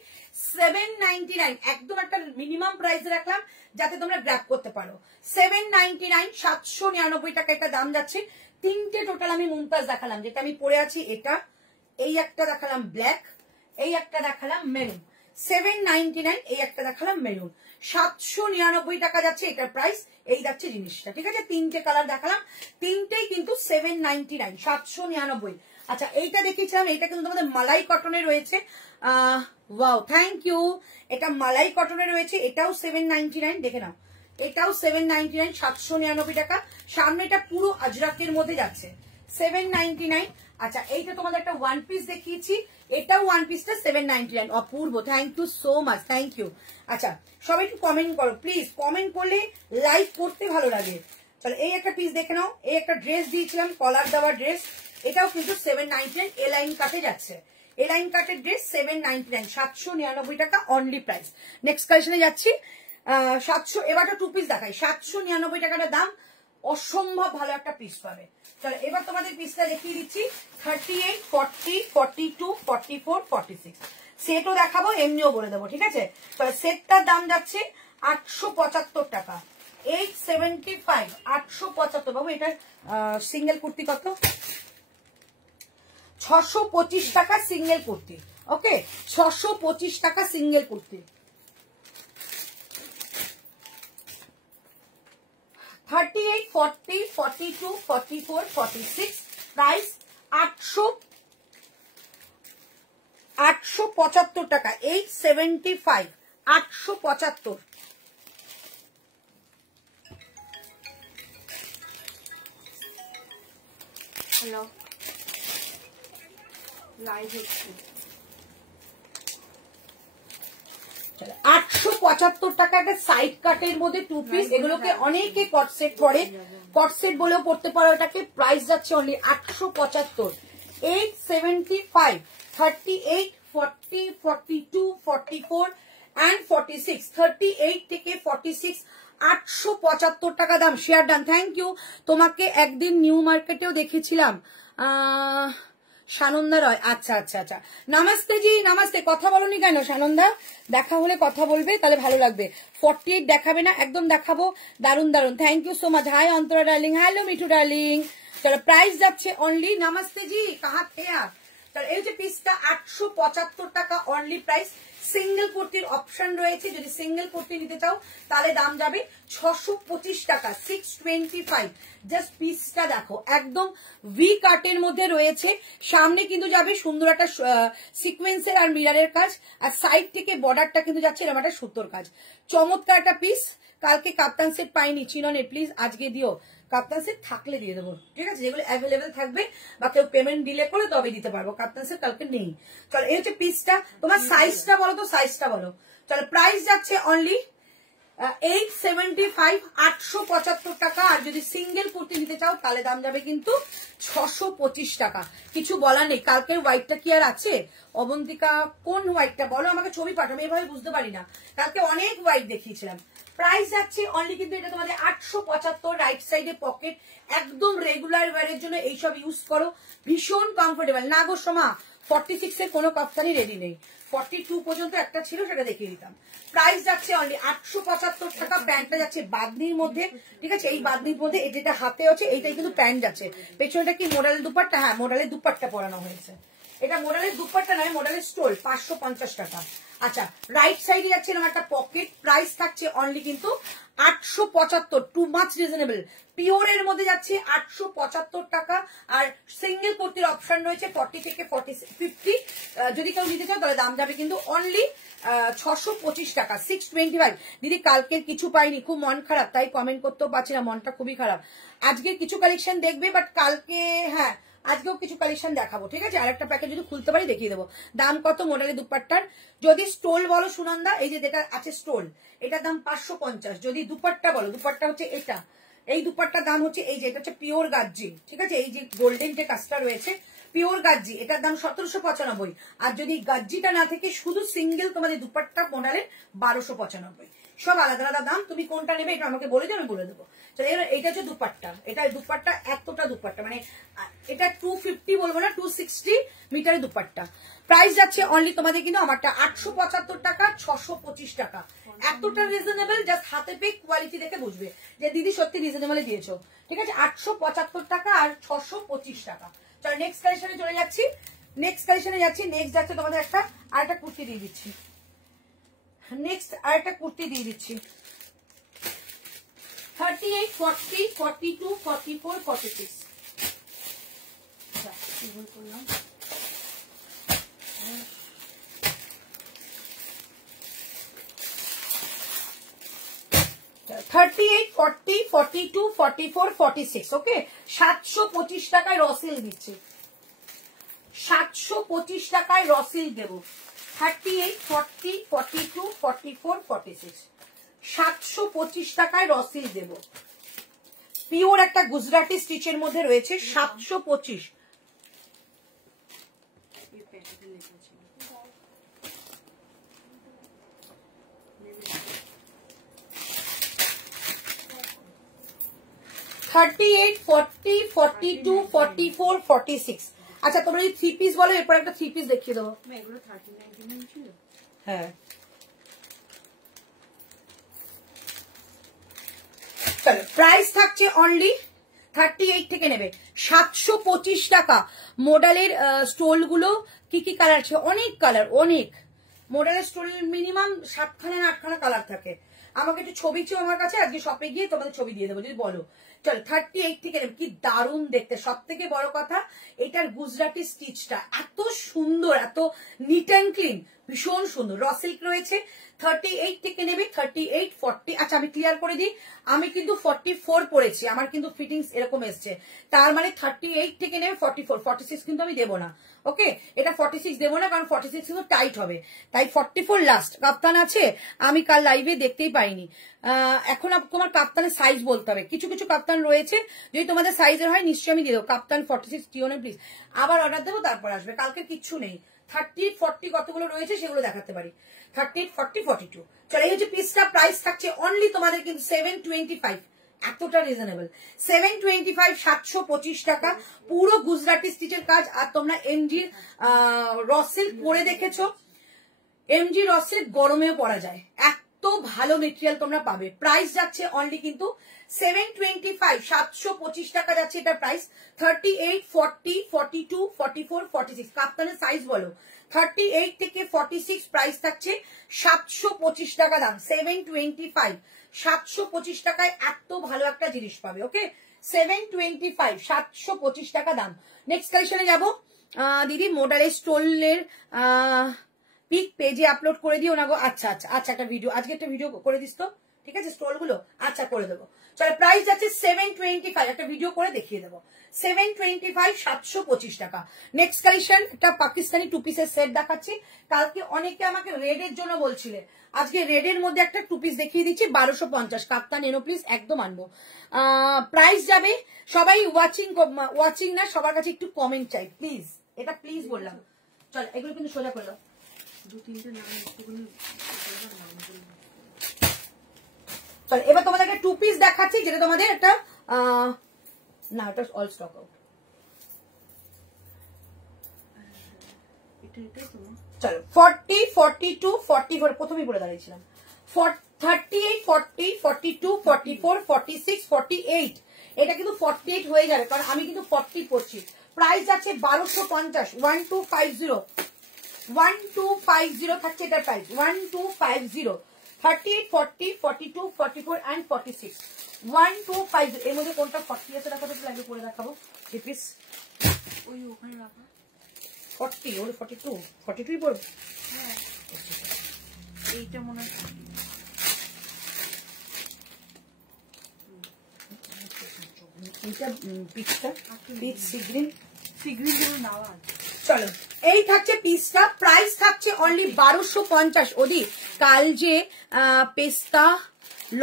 799। একদম একটা মিনিমাম প্রাইস রাখলাম যাতে তোমরা গ্র্যাব করতে পারো। 799, 799 টাকা এটা দাম যাচ্ছে। তিনটে টোটাল আমি মুমতাজ দেখালাম, যেটা আমি পরে আছি এটা, এই একটা দেখালাম ব্ল্যাক, এই একটা দেখালাম মেরুন। 799, এই একটা দেখালাম মেরুন। 799 টাকা যাচ্ছে এটার প্রাইস। এই যাচ্ছে জিনিসটা, ঠিক আছে। তিনটে কালার দেখালাম, তিনটেই কিন্তু 799, 799। আচ্ছা এইটা দেখিয়েছিলাম, এটা কিন্তু তোমাদের মালাই কটনে রয়েছে। Wow thank you. এটা মালাই কটনে রয়েছে, এটাও 799, দেখে নাও। এটাও 799, 799 টাকা। সামনেটা পুরো আজরাকের মধ্যে যাচ্ছে, 799। আচ্ছা এইটা তোমাদের একটা ওয়ান পিস দেখিয়েছি, এটাও ওয়ান পিসটা 799। Apurba, thank you so much, thank you. আচ্ছা সবাই একটু কমেন্ট করো প্লিজ, কমেন্ট করলে লাইক করতে ভালো লাগে। তাহলে এই একটা পিস দেখে নাও। এই একটা ড্রেস দিয়েছিলাম, কলার দেওয়া ড্রেস, এটাও কিন্তু 799 এ লাইন কাটে যাচ্ছে। এ লাইন কাটের ড্রেস 799, 799 টাকা অনলি প্রাইস। নেক্সট কালেকশনে যাচ্ছি। 700, এবারটা 2 পিস দেখাই। 799 টাকাটা দাম, অসম্ভব ভালো একটা পিস পাবে। চলো এবার তোমাদের পিসটা দেখিয়ে দিচ্ছি। 38, 40, 42, 44, 46 সেটও দেখাবো, এমনিও বলে দেবো, ঠিক আছে? তাহলে সেটটার দাম যাচ্ছে 875 টাকা। 875, 875। বাবু এটার সিঙ্গেল কুর্তি কত? 625 টাকা সিঙ্গেল কুর্তি। ওকে, 625 টাকা সিঙ্গেল কুর্তি। 38, 40, 42, 44, 46 প্রাইস 875 টাকা। 875, 875। হ্যালো, লাইভ হচ্ছে। 875 টাকা একটা সাইড কাটের মধ্যে 2 পিস। এগুলোকে অনেকে কট সেট পরে, কট সেট বলেও পড়তে পারো এটাকে। প্রাইস যাচ্ছে অনলি 875। 875, 38, 40, 42, 44 and 46। 38 থেকে 46, 875 টাকা দাম। Share done, thank you. তোমাকে একদিন নিউ মার্কেটেও দেখেছিলাম, সানন্দা রয়। আচ্ছা আচ্ছা আচ্ছা, নমস্তে জি, নমস্তে। কথা বলনি কেন সানন্দা? দেখা হলে কথা বলবে, তাহলে ভালো লাগবে। 48 দেখাবে না? একদম দেখাবো। দারুন দারুন, thank you so much. Hi Antara darling, hello Mithu darling. চলো প্রাইস যাচ্ছে অনলি, নমস্তে জি, কাহা थे आप? তাহলে এই যে পিসটা 875 টাকা অনলি প্রাইস। সিঙ্গেল কুর্তির অপশন রয়েছে, যদি সিঙ্গেল কুর্তি নিতে চাও তাহলে দাম যাবে 625 টাকা, 625। জাস্ট পিসটা দেখো, একদম ভি কাটের মধ্যে রয়েছে। সামনে কিন্তু যাবে সুন্দর একটা সিকোয়েন্সের আর মিরারের কাজ, আর সাইড থেকে বর্ডারটা কিন্তু যাচ্ছে এরকম একটা সুতোর কাজ। চমৎকার একটা পিস। কালকে কাপ্তান সেট পাইনি চিননে, প্লিজ আজকে দিও। কাপ্তান সেট থাকলে দিয়ে দেবো, ঠিক আছে? যেগুলো অ্যাভেলেবেল থাকবে বা কেউ পেমেন্ট ডিলে করে তবে দিতে পারবো। কাপ্তান সেট কালকে নেই। চলো এই হচ্ছে পিসটা। তোমার সাইজটা বলো তো, সাইজটা বলো। চলো প্রাইস যাচ্ছে অনলি 875, 875 টাকা। আর যদি সিঙ্গেল কুর্তি নিতে চাও তাহলে দাম যাবে কিন্তু 625 টাকা। কিছু বলার নেই। কালকের হোয়াইটটা কি আর আছে? অবন্তিকা কোন হোয়াইটটা বলো আমাকে, ছবি পাঠাও, আমি এভাবে বুঝতে পারি না। কালকে অনেক হোয়াইট দেখিয়েছিলাম। প্রাইস যাচ্ছে অনলি কিন্তু এটা তোমাদের 875। রাইট সাইডে পকেট, একদম রেগুলার ওয়ারের জন্য এইসব ইউজ করো, ভীষণ কমফোর্টেবল। না গো সোমা, 46 এর কোনো কাপ্তানি রেডি নেই। 42 পর্যন্ত একটা ছিল, সেটা দেখিয়ে দিতাম। প্রাইস যাচ্ছে অনলি 875 টাকা। প্যান্টটা যাচ্ছে বাদনির মধ্যে, ঠিক আছে? এই বাদনির মধ্যে যেটা হাতে আছে এইটাই কিন্তু প্যান্ট যাচ্ছে। পেছনটা কি মোডালের দুপাট্টা? হ্যাঁ, মোডালের দুপাট্টা পরানো হয়েছে। এটা মোডালের দুপাট্টা নয়, মোডালের স্টোল। 550 টাকা। আচ্ছা, রাইট সাইডে যাচ্ছে এরকম একটা পকেট। প্রাইস থাকছে অনলি কিন্তু 875। Too much reasonable. পিওরের মধ্যে যাচ্ছে 875 টাকা। আর সিঙ্গেল কুর্তির অপশন রয়েছে 40 থেকে 50। যদি কেউ নিতে চাও তাহলে দাম যাবে কিন্তু অনলি 625 টাকা, 625। দিদি কালকের কিছু পাইনি, খুব মন খারাপ, তাই কমেন্ট করতেও পারছি না, মনটা খুবই খারাপ। আজকে কিছু কালেকশন দেখবে, বাট কালকে হ্যাঁ আজকেও কিছু কালেকশন দেখাবো, ঠিক আছে? আরেকটা প্যাকেট যদি খুলতে পারি দেখিয়ে দেবো। দাম কত মোডালের দুপাট্টার? যদি স্টোল বলো সুনন্দা, এই যে যেটা আছে স্টোল, এটার দাম 550। যদি দুপাট্টা বলো, দুপাট্টা হচ্ছে এটা, এই দুপাট্টার দাম হচ্ছে এই যে, এটা হচ্ছে পিওর গাজ্জি, ঠিক আছে? এই যে গোল্ডেন যে কাজটা রয়েছে পিওর গাজ্জি, এটার দাম 1795। আর যদি গাজ্জিটা না থেকে শুধু সিঙ্গেল তোমাদের দুপাট্টা মোডালের 1295। সব আলাদা আলাদা দাম। তুমি কোনটা নেবে এটা আমাকে বলে দিও, আমি বলে দেবো। এটা হচ্ছে দুপাট্টা, এটা দুপাট্টা, এতটা দুপাট্টা, মানে এটা 250 বলবো না, 260 মিটারের দুপাট্টা। প্রাইস যাচ্ছে অনলি তোমাদের কিন্তু আমারটা 875 টাকা, 625 টাকা। এতটা রিজনেবল, জাস্ট হাতে পেয়ে কোয়ালিটি দেখে বুঝবে যে দিদি সত্যি রিজনেবলে দিয়েছো, ঠিক আছে? 875 টাকা আর 625 টাকা। চলো নেক্সট কালেকশনে চলে যাচ্ছি। নেক্সট কালেকশনে যাচ্ছি। নেক্সট যাচ্ছে তোমাদের একটা আরেকটা কুর্তি দিয়ে দিচ্ছি। নেক্সট আরেকটা কুর্তি দিয়ে দিচ্ছি। 38, 40, 42, 44, 46। করলাম 38, 40, 42, 44, 46। ওকে, 725 টাকায় রসিল দিচ্ছে। 725 টাকায় রসিল দেবো। 38, 40, 42, 44, 46। 725 টাকায় রসিল দেব। পিওর একটা গুজরাটি স্টিচের মধ্যে রয়েছে। 725। প্যাকেটে লেখা ছিল। 38, 40, 42, 44, 46। আচ্ছা তোমরা যদি 3 পিস বলো এরপর একটা 3 পিস দেখিয়ে দেবো। এগুলো 39.99 ছিল। হ্যাঁ চলো প্রাইস থাকছে অনলি 38 থেকে নেবে 725 টাকা। মোডালের স্টোল গুলো কি কি কালার আছে, অনেক কালার, অনেক মোডালের স্টোল মিনিমাম 7খানা না 8খানা কালার থাকে। আমাকে একটু ছবি চেয়ে আমার কাছে, আজকে শপে গিয়ে তোমাদের ছবি দিয়ে দেবো যদি বলো। চলো 38 থেকে নেবে, কি দারুণ দেখতে। সব থেকে বড় কথা এটার গুজরাটি স্টিচটা এত সুন্দর, এত নিট অ্যান্ড ক্লিন, ভীষণ সুন্দর। র সিল্ক রয়েছে। 38 থেকে নেবে 38, 40। আচ্ছা আমি ক্লিয়ার করে দিই, আমি কিন্তু 44 পরেছি, আমার কিন্তু ফিটিংস এরকম এসছে। তার মানে 38 থেকে নেবে 44, 46 কিন্তু আমি দেবো না। ওকে, এটা 46 দেবো না, কারণ 46 কিন্তু টাইট হবে, তাই 44 লাস্ট। কাপ্তান আছে, আমি কাল লাইভে দেখতেই পাইনি। এখন তোমার কাপ্তানের সাইজ বলতে হবে, কিছু কিছু কাপ্তান রয়েছে, যদি তোমাদের সাইজের হয় নিশ্চয়ই আমি দিয়ে দেবো। কাপ্তান 46 টিওনে প্লিজ, আবার অর্ডার দেবো তারপর আসবে, কালকে কিচ্ছু নেই। 38, 40 কতগুলো রয়েছে সেগুলো দেখাতে পারি। 38, 40, 42। চলো এই হচ্ছে পিসটা। প্রাইস থাকছে অনলি তোমাদের কিন্তু 725, এতটা রিজনেবল। 725, 725 টাকা, পুরো গুজরাটি স্টিচের কাজ। আর তোমরা এমজি র সিল্ক পরে দেখেছো, এমজি র সিল্ক গরমেও পরা যায়, এত ভালো মেটেরিয়াল তোমরা পাবে। প্রাইস যাচ্ছে অনলি কিন্তু 725, 725 টাকা যাচ্ছে এটা প্রাইস। 38, 40, 42, 44, 46 কাপ্তানের সাইজ বলো। 38 থেকে 46 প্রাইস থাকছে 725 টাকা দাম। 725, 725 টাকায় এত ভালো একটা জিনিস পাবে। ওকে, 725, 725 টাকা দাম। নেক্সট কালেকশনে যাবো। দিদি মোডালের স্টোলের পিক পেজে আপলোড করে দিও না গো। আচ্ছা আচ্ছা আচ্ছা, একটা ভিডিও, আজকে একটা ভিডিও করে দিস তো, ঠিক আছে, স্টোল গুলো। আচ্ছা করে দেবো। চলো প্রাইস যাচ্ছে 725, একটা ভিডিও করে দেখিয়ে দেবো। 725, 725 টাকা। নেক্সট কালেকশন, একটা পাকিস্তানি টু পিসের সেট দেখাচ্ছি। কালকে অনেকে আমাকে রেড এর জন্য বলছিলে, আজকে রেড এর মধ্যে একটা টু পিস দেখিয়ে দিচ্ছি 1250। কাপ্তান এনো প্লিজ, একদম আনবো। প্রাইস যাবে, সবাই ওয়াচিং না, সবার কাছে একটু কমেন্ট চাই প্লিজ, এটা প্লিজ বললাম। চল এগুলো কিন্তু সোজা করে দাও। 2-3টে নাম একটুখানি নাম বলবো। চল এবার তোমাদের একটা টু পিস দেখাচ্ছি, যেটা তোমাদের একটা না, এটা অল স্টক আউট। চলো 40, 42, 44 প্রথমেই বলে দাঁড়িয়েছিলাম। 38, 40, 42, 44, 46, 48। এটা কিন্তু 48 হয়ে যাবে, কারণ আমি কিন্তু 40 পড়ছি। প্রাইস আছে 1250, 1250, 1250 থাকছে এটার প্রাইস। 1250, 38, 40, 42, 44 and 46, 1250। এর মধ্যে কোনটা 40 আছে দেখো তো, লাগবে পরে দেখাবো। থ্রি পিস ওই ওখানে রাখা 40, ওর 42, 42 পড়বে। হ্যাঁ, এইটা মনে হয় এইটা পিসটা, পিস সিগ্রিন সিগ্রিন নেওয়া। চলো এই থাকছে পিসটা। প্রাইস থাকছে অনলি 1250। ওদি কাল যে পেস্তা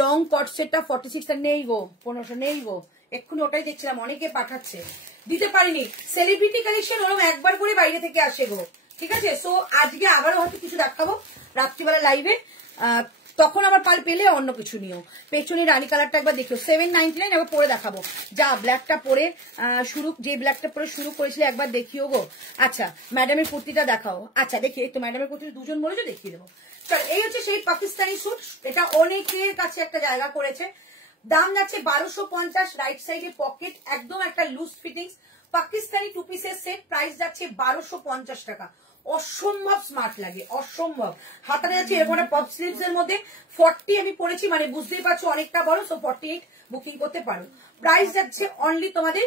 লং কট সেটটা 46 নেই গো, 1500 নেই গো, এক্ষুনি ওটাই দেখছিলাম, অনেকে পাঠাচ্ছে, দিতে পারিনি। সেলিব্রিটি কালেকশন ওরকম একবার করে বাইরে থেকে আসে গো, ঠিক আছে। সো আজকে আবারও হয়তো কিছু দেখাবো রাত্রিবেলা লাইভে, তখন আবার পাল পেলে অন্য কিছু নিও। পেছনে রানী কালারটা একবার দেখিও, 799, একবার পরে দেখাবো। যা ব্ল্যাকটা পরে যে ব্ল্যাকটা পরে শুরু করেছিলে একবার দেখিও গো। আচ্ছা ম্যাডামের কুর্তিটা দেখাও। আচ্ছা দেখি, এই তো ম্যাডামের কুর্তি দুজন বলেছো, দেখিয়ে দেবো। চল এই হচ্ছে সেই পাকিস্তানি স্যুট, এটা অনেকের কাছে একটা জায়গা করেছে। দাম যাচ্ছে 1250। রাইট সাইডে পকেট, একদম একটা লুজ ফিটিংস পাকিস্তানি টু পিসের সেট। প্রাইস যাচ্ছে 1250 টাকা। অসম্ভব স্মার্ট লাগে, অসম্ভব। হাতাতে যাচ্ছে এরকম একটা পপ স্লিভস এর মধ্যে। 40 আমি পরেছি, মানে বুঝতেই পারছো অনেকটা বড়, সো 48 বুকিং করতে পারো। প্রাইস যাচ্ছে অনলি তোমাদের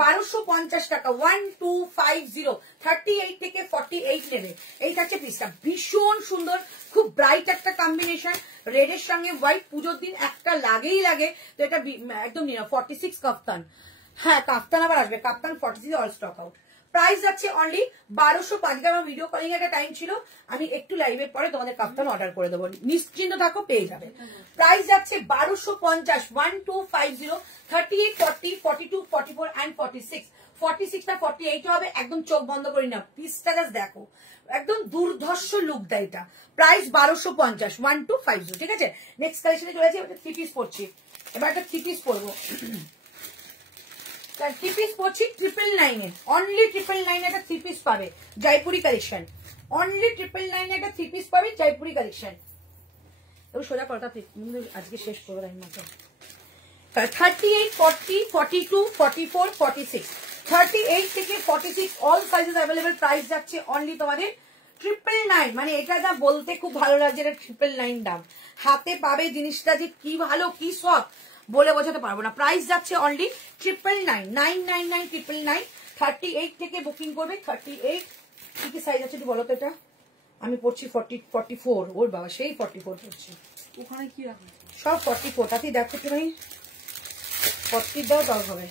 1250 টাকা। 1250, 38 থেকে 48 নেবে। এই থাকছে পিসটা, ভীষণ সুন্দর, খুব ব্রাইট একটা কম্বিনেশন, রেড এর সঙ্গে হোয়াইট। পুজোর দিন একটা লাগেই লাগে, তো এটা একদম 46 কাফতান। হ্যাঁ কাফতান আবার আসবে, কাফতান 46 অল স্টক আউট। প্রাইস যাচ্ছে অনলি 1205। কারণ ভিডিও কলিং একটা টাইম ছিল, আমি একটু লাইভের পরে তোমাদের কাফতান অর্ডার করে দেবো, নিশ্চিন্ত থাকো পেয়ে যাবে। প্রাইস যাচ্ছে 1250, 1250, 38, 40, 42, 44 and 46। 46 না 48 হবে, একদম চোখ বন্ধ করি না, পিসটা জাস্ট দেখো, একদম দুর্ধর্ষ লুক দেয় এটা। প্রাইস 1250, 1250, ঠিক আছে। নেক্সট কালেকশনে চলে যাচ্ছি, একটা থ্রি পিস পরছি, এবার একটা থ্রি পিস পরবো। থ্রি পিস পরছি 999 অনলি 999 একটা থ্রি পিস পাবে, জয়পুরি কালেকশন। অনলি 999 একটা থ্রি পিস পাবে, জয়পুরি কালেকশন। তো সোজা করতা আজকে শেষ করবো টাইম মতো। 38, 40, 42, 44, 46, 38 থেকে 46 অল সাইজেস অ্যাভেলেবেল। প্রাইস যাচ্ছে অনলি তোমাদের 999। মানে এটা যা বলতে খুব ভালো লাগছে, এটা 999 দাম। হাতে পাবে জিনিসটা যে কি ভালো কি সফট বলে বোঝাতে পারবো না। প্রাইস যাচ্ছে অনলি 999, 999, 999। 38 থেকে বুকিং করবে। 38 কি কি সাইজ আছে একটু বলো তো। এটা আমি পড়ছি 44। ওর বাবা সেই 44 পড়ছি। ওখানে কি রাখা সব 44, তাতেই দেখো একটু ভাই 40 দাও তাও হবে।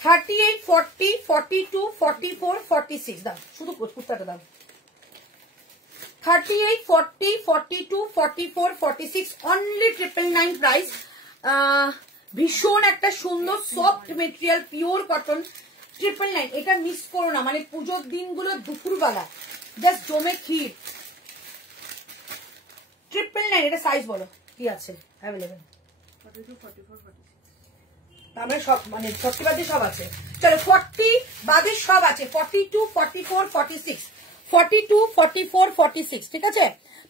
38, 40, 42, 44, 46 দাও, শুধু কুর্তাটা দাও। 38, 40, 42, 44, 46 অনলি 999 প্রাইস। ভীষণ একটা সুন্দর সফট মেটেরিয়াল, পিওর কটন, 999। এটা মিস করো না, মানে পুজোর দিনগুলো দুপুরবেলা জাস্ট জমে ক্ষীর। 999 এটা সাইজ বলো কি আছে অ্যাভেলেবেল। 42, 44, 46। তারপরে সব মানে 40 বাদে সব আছে। চলো 40 বাদে সব আছে, 42, 44, 46, 42, 44, 46, ঠিক আছে।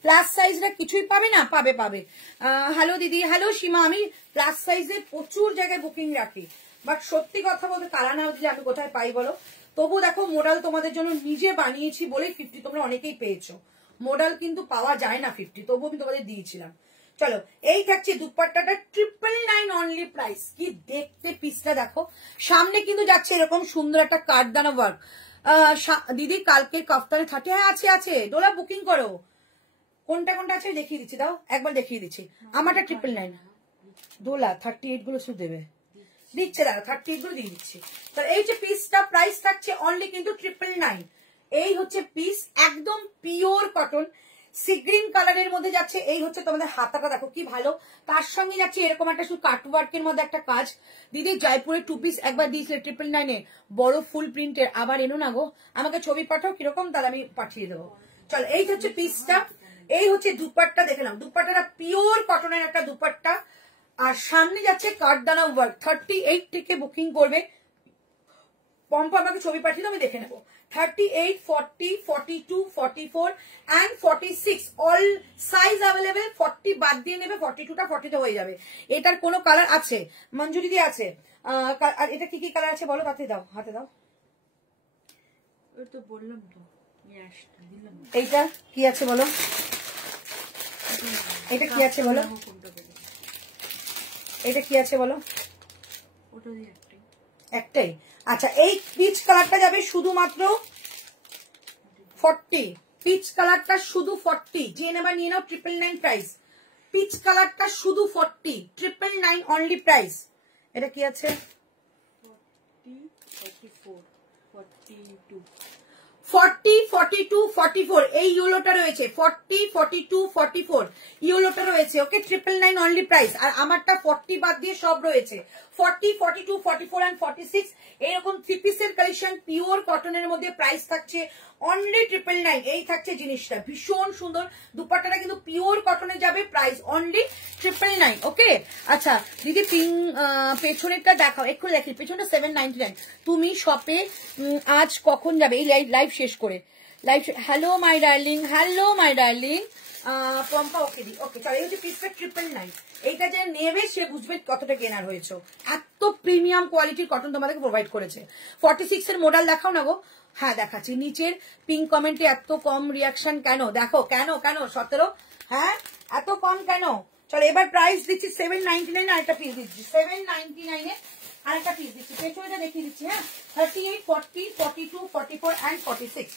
প্লাস সাইজটা কিছুই পাবে না, পাবে পাবে। হ্যালো দিদি, হ্যালো সীমা। আমি প্লাস সাইজের প্রচুর জায়গায় বুকিং রাখি, বাট সত্যি কথা বলতে কারা না যে আমি কোথায় পাই বলো। তবু দেখো মোডাল তোমাদের জন্য নিজে বানিয়েছি বলেই 50 তোমরা অনেকেই পেয়েছো। মোডাল কিন্তু পাওয়া যায় না 50, তবু আমি তোমাদের দিয়েছিলাম। চলো এই থাকছে দুপাট্টাটা 999 অনলি প্রাইস। কি দেখতে পিসটা দেখো, সামনে কিন্তু যাচ্ছে এরকম সুন্দর একটা কাঠদানা ওয়ার্ক। দিদি কালকে কাফতানে 30 আছে আছে, ডোলা বুকিং করো। কোনটা কোনটা আছে দেখিয়ে দিচ্ছি, দাও একবার দেখিয়ে দিচ্ছি। আমারটা 999 ডোলা 38 গুলো শুধু দেবে, দিচ্ছে দাদা 38 গুলো দিয়ে দিচ্ছি। তো এই যে পিসটা প্রাইস থাকছে অনলি কিন্তু 999। এই হচ্ছে পিস, একদম পিওর কটন, সি গ্রিন কালারের মধ্যে যাচ্ছে। এই হচ্ছে তোমাদের হাতাটা দেখো কি ভালো, তার সঙ্গে যাচ্ছে এরকম একটা শুধু কাটওয়ার্কের মধ্যে একটা কাজ। দিদি জয়পুরের 2 পিস একবার দিয়েছিলে 999 বড় ফুল প্রিন্টের, আবার এনো না গো, আমাকে ছবি পাঠাও কিরকম, তাহলে আমি পাঠিয়ে দেবো। চলো এই হচ্ছে পিসটা, এই হচ্ছে দুপাট্টা, দেখে নাও দুপাট্টাটা পিওর কটনের একটা দুপাট্টা। আর সামনে যাচ্ছে কাঠদানা ওয়ার্ক। 38 থেকে বুকিং করবে, পম্পা আমাকে ছবি পাঠিয়ে দাও আমি দেখে নেবো। 38, 40, 42, 44 and 46 অল সাইজ অ্যাভেলেবেল। 40 বাদ দিয়ে নেবে, 42টা 40তে হয়ে যাবে। এটার কোনো কালার আছে মঞ্জুরি দিয়ে আছে। আর এটা কি কি কালার আছে বলো, তাতে দাও, হাতে দাও। ওই তো বললাম তো দিলাম। এইটা কি আছে বলো, এটা কি আছে বলো, এটা কি আছে বলো। ওটা দিয়ে একটাই। আচ্ছা এই পিচ কালারটা যাবে শুধুমাত্র 40, পিচ কালারটা শুধু 40, যে নেবার নিয়ে নাও 999 প্রাইস। পিচ কালারটা শুধু 40, 999 অনলি প্রাইস। এটা কি আছে 40, 42, 44 এই ইয়েলোটা রয়েছে, 40, 42, 44 ইয়েলোটা রয়েছে। ওকে 999 অনলি প্রাইস। আর আমারটা 40 বাদ দিয়ে সব রয়েছে, 40, 42, 44 and 46 এরকম থ্রি পিসের কালেকশন পিওর কটনের মধ্যে। প্রাইস থাকছে অনলি 999। এই থাকছে জিনিসটা ভীষণ সুন্দর, দুপাট্টাটা কিন্তু পিওর কটনে যাবে। Price only 999। ওকে আচ্ছা দিদি পেছনেরটা দেখাও, একটু দেখি পেছনটা 799। তুমি শপে আজ কখন যাবে এই লাইভ শেষ করে? Live hello my darling, hello my darling Pompa. Okay দি ওকে চলো, এই হচ্ছে পিসটা 999। এইটা যে নেবে সে বুঝবে কতটা কেনার হয়েছে। এত প্রিমিয়াম কোয়ালিটির কটন তোমাদেরকে প্রোভাইড করেছে। 46 এর মডেল দেখাও না গো। হ্যাঁ দেখাচ্ছি। নিচের পিঙ্ক কমেন্টে এত কম রিয়াকশন কেন, দেখো কেন কেন 17, হ্যাঁ এত কম কেন। চলো এবার প্রাইস দিচ্ছি 799। আরেকটা পিস দিচ্ছি 799 এ, আরেকটা পিস দিচ্ছি। পেছনেটা দেখিয়ে দিচ্ছি। হ্যাঁ 38, 40, 42, 44 and 46,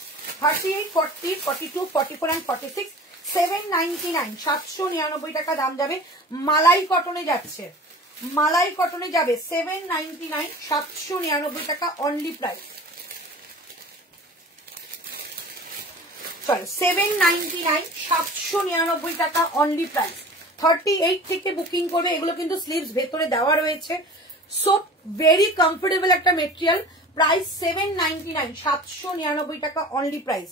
38, 40, 42, 44 and 46 799, 799 টাকা দাম যাবে। মালাই কটনে যাচ্ছে, মালাই কটনে যাবে 799, 799 টাকা অনলি প্রাইস। চলো 799, 799 টাকা অনলি প্রাইস। 38 থেকে বুকিং করবে। এগুলো কিন্তু স্লিভস ভেতরে দেওয়া রয়েছে। সো ভেরি কমফোর্টেবল একটা মেটেরিয়াল। প্রাইস 799, 799 টাকা অনলি প্রাইস।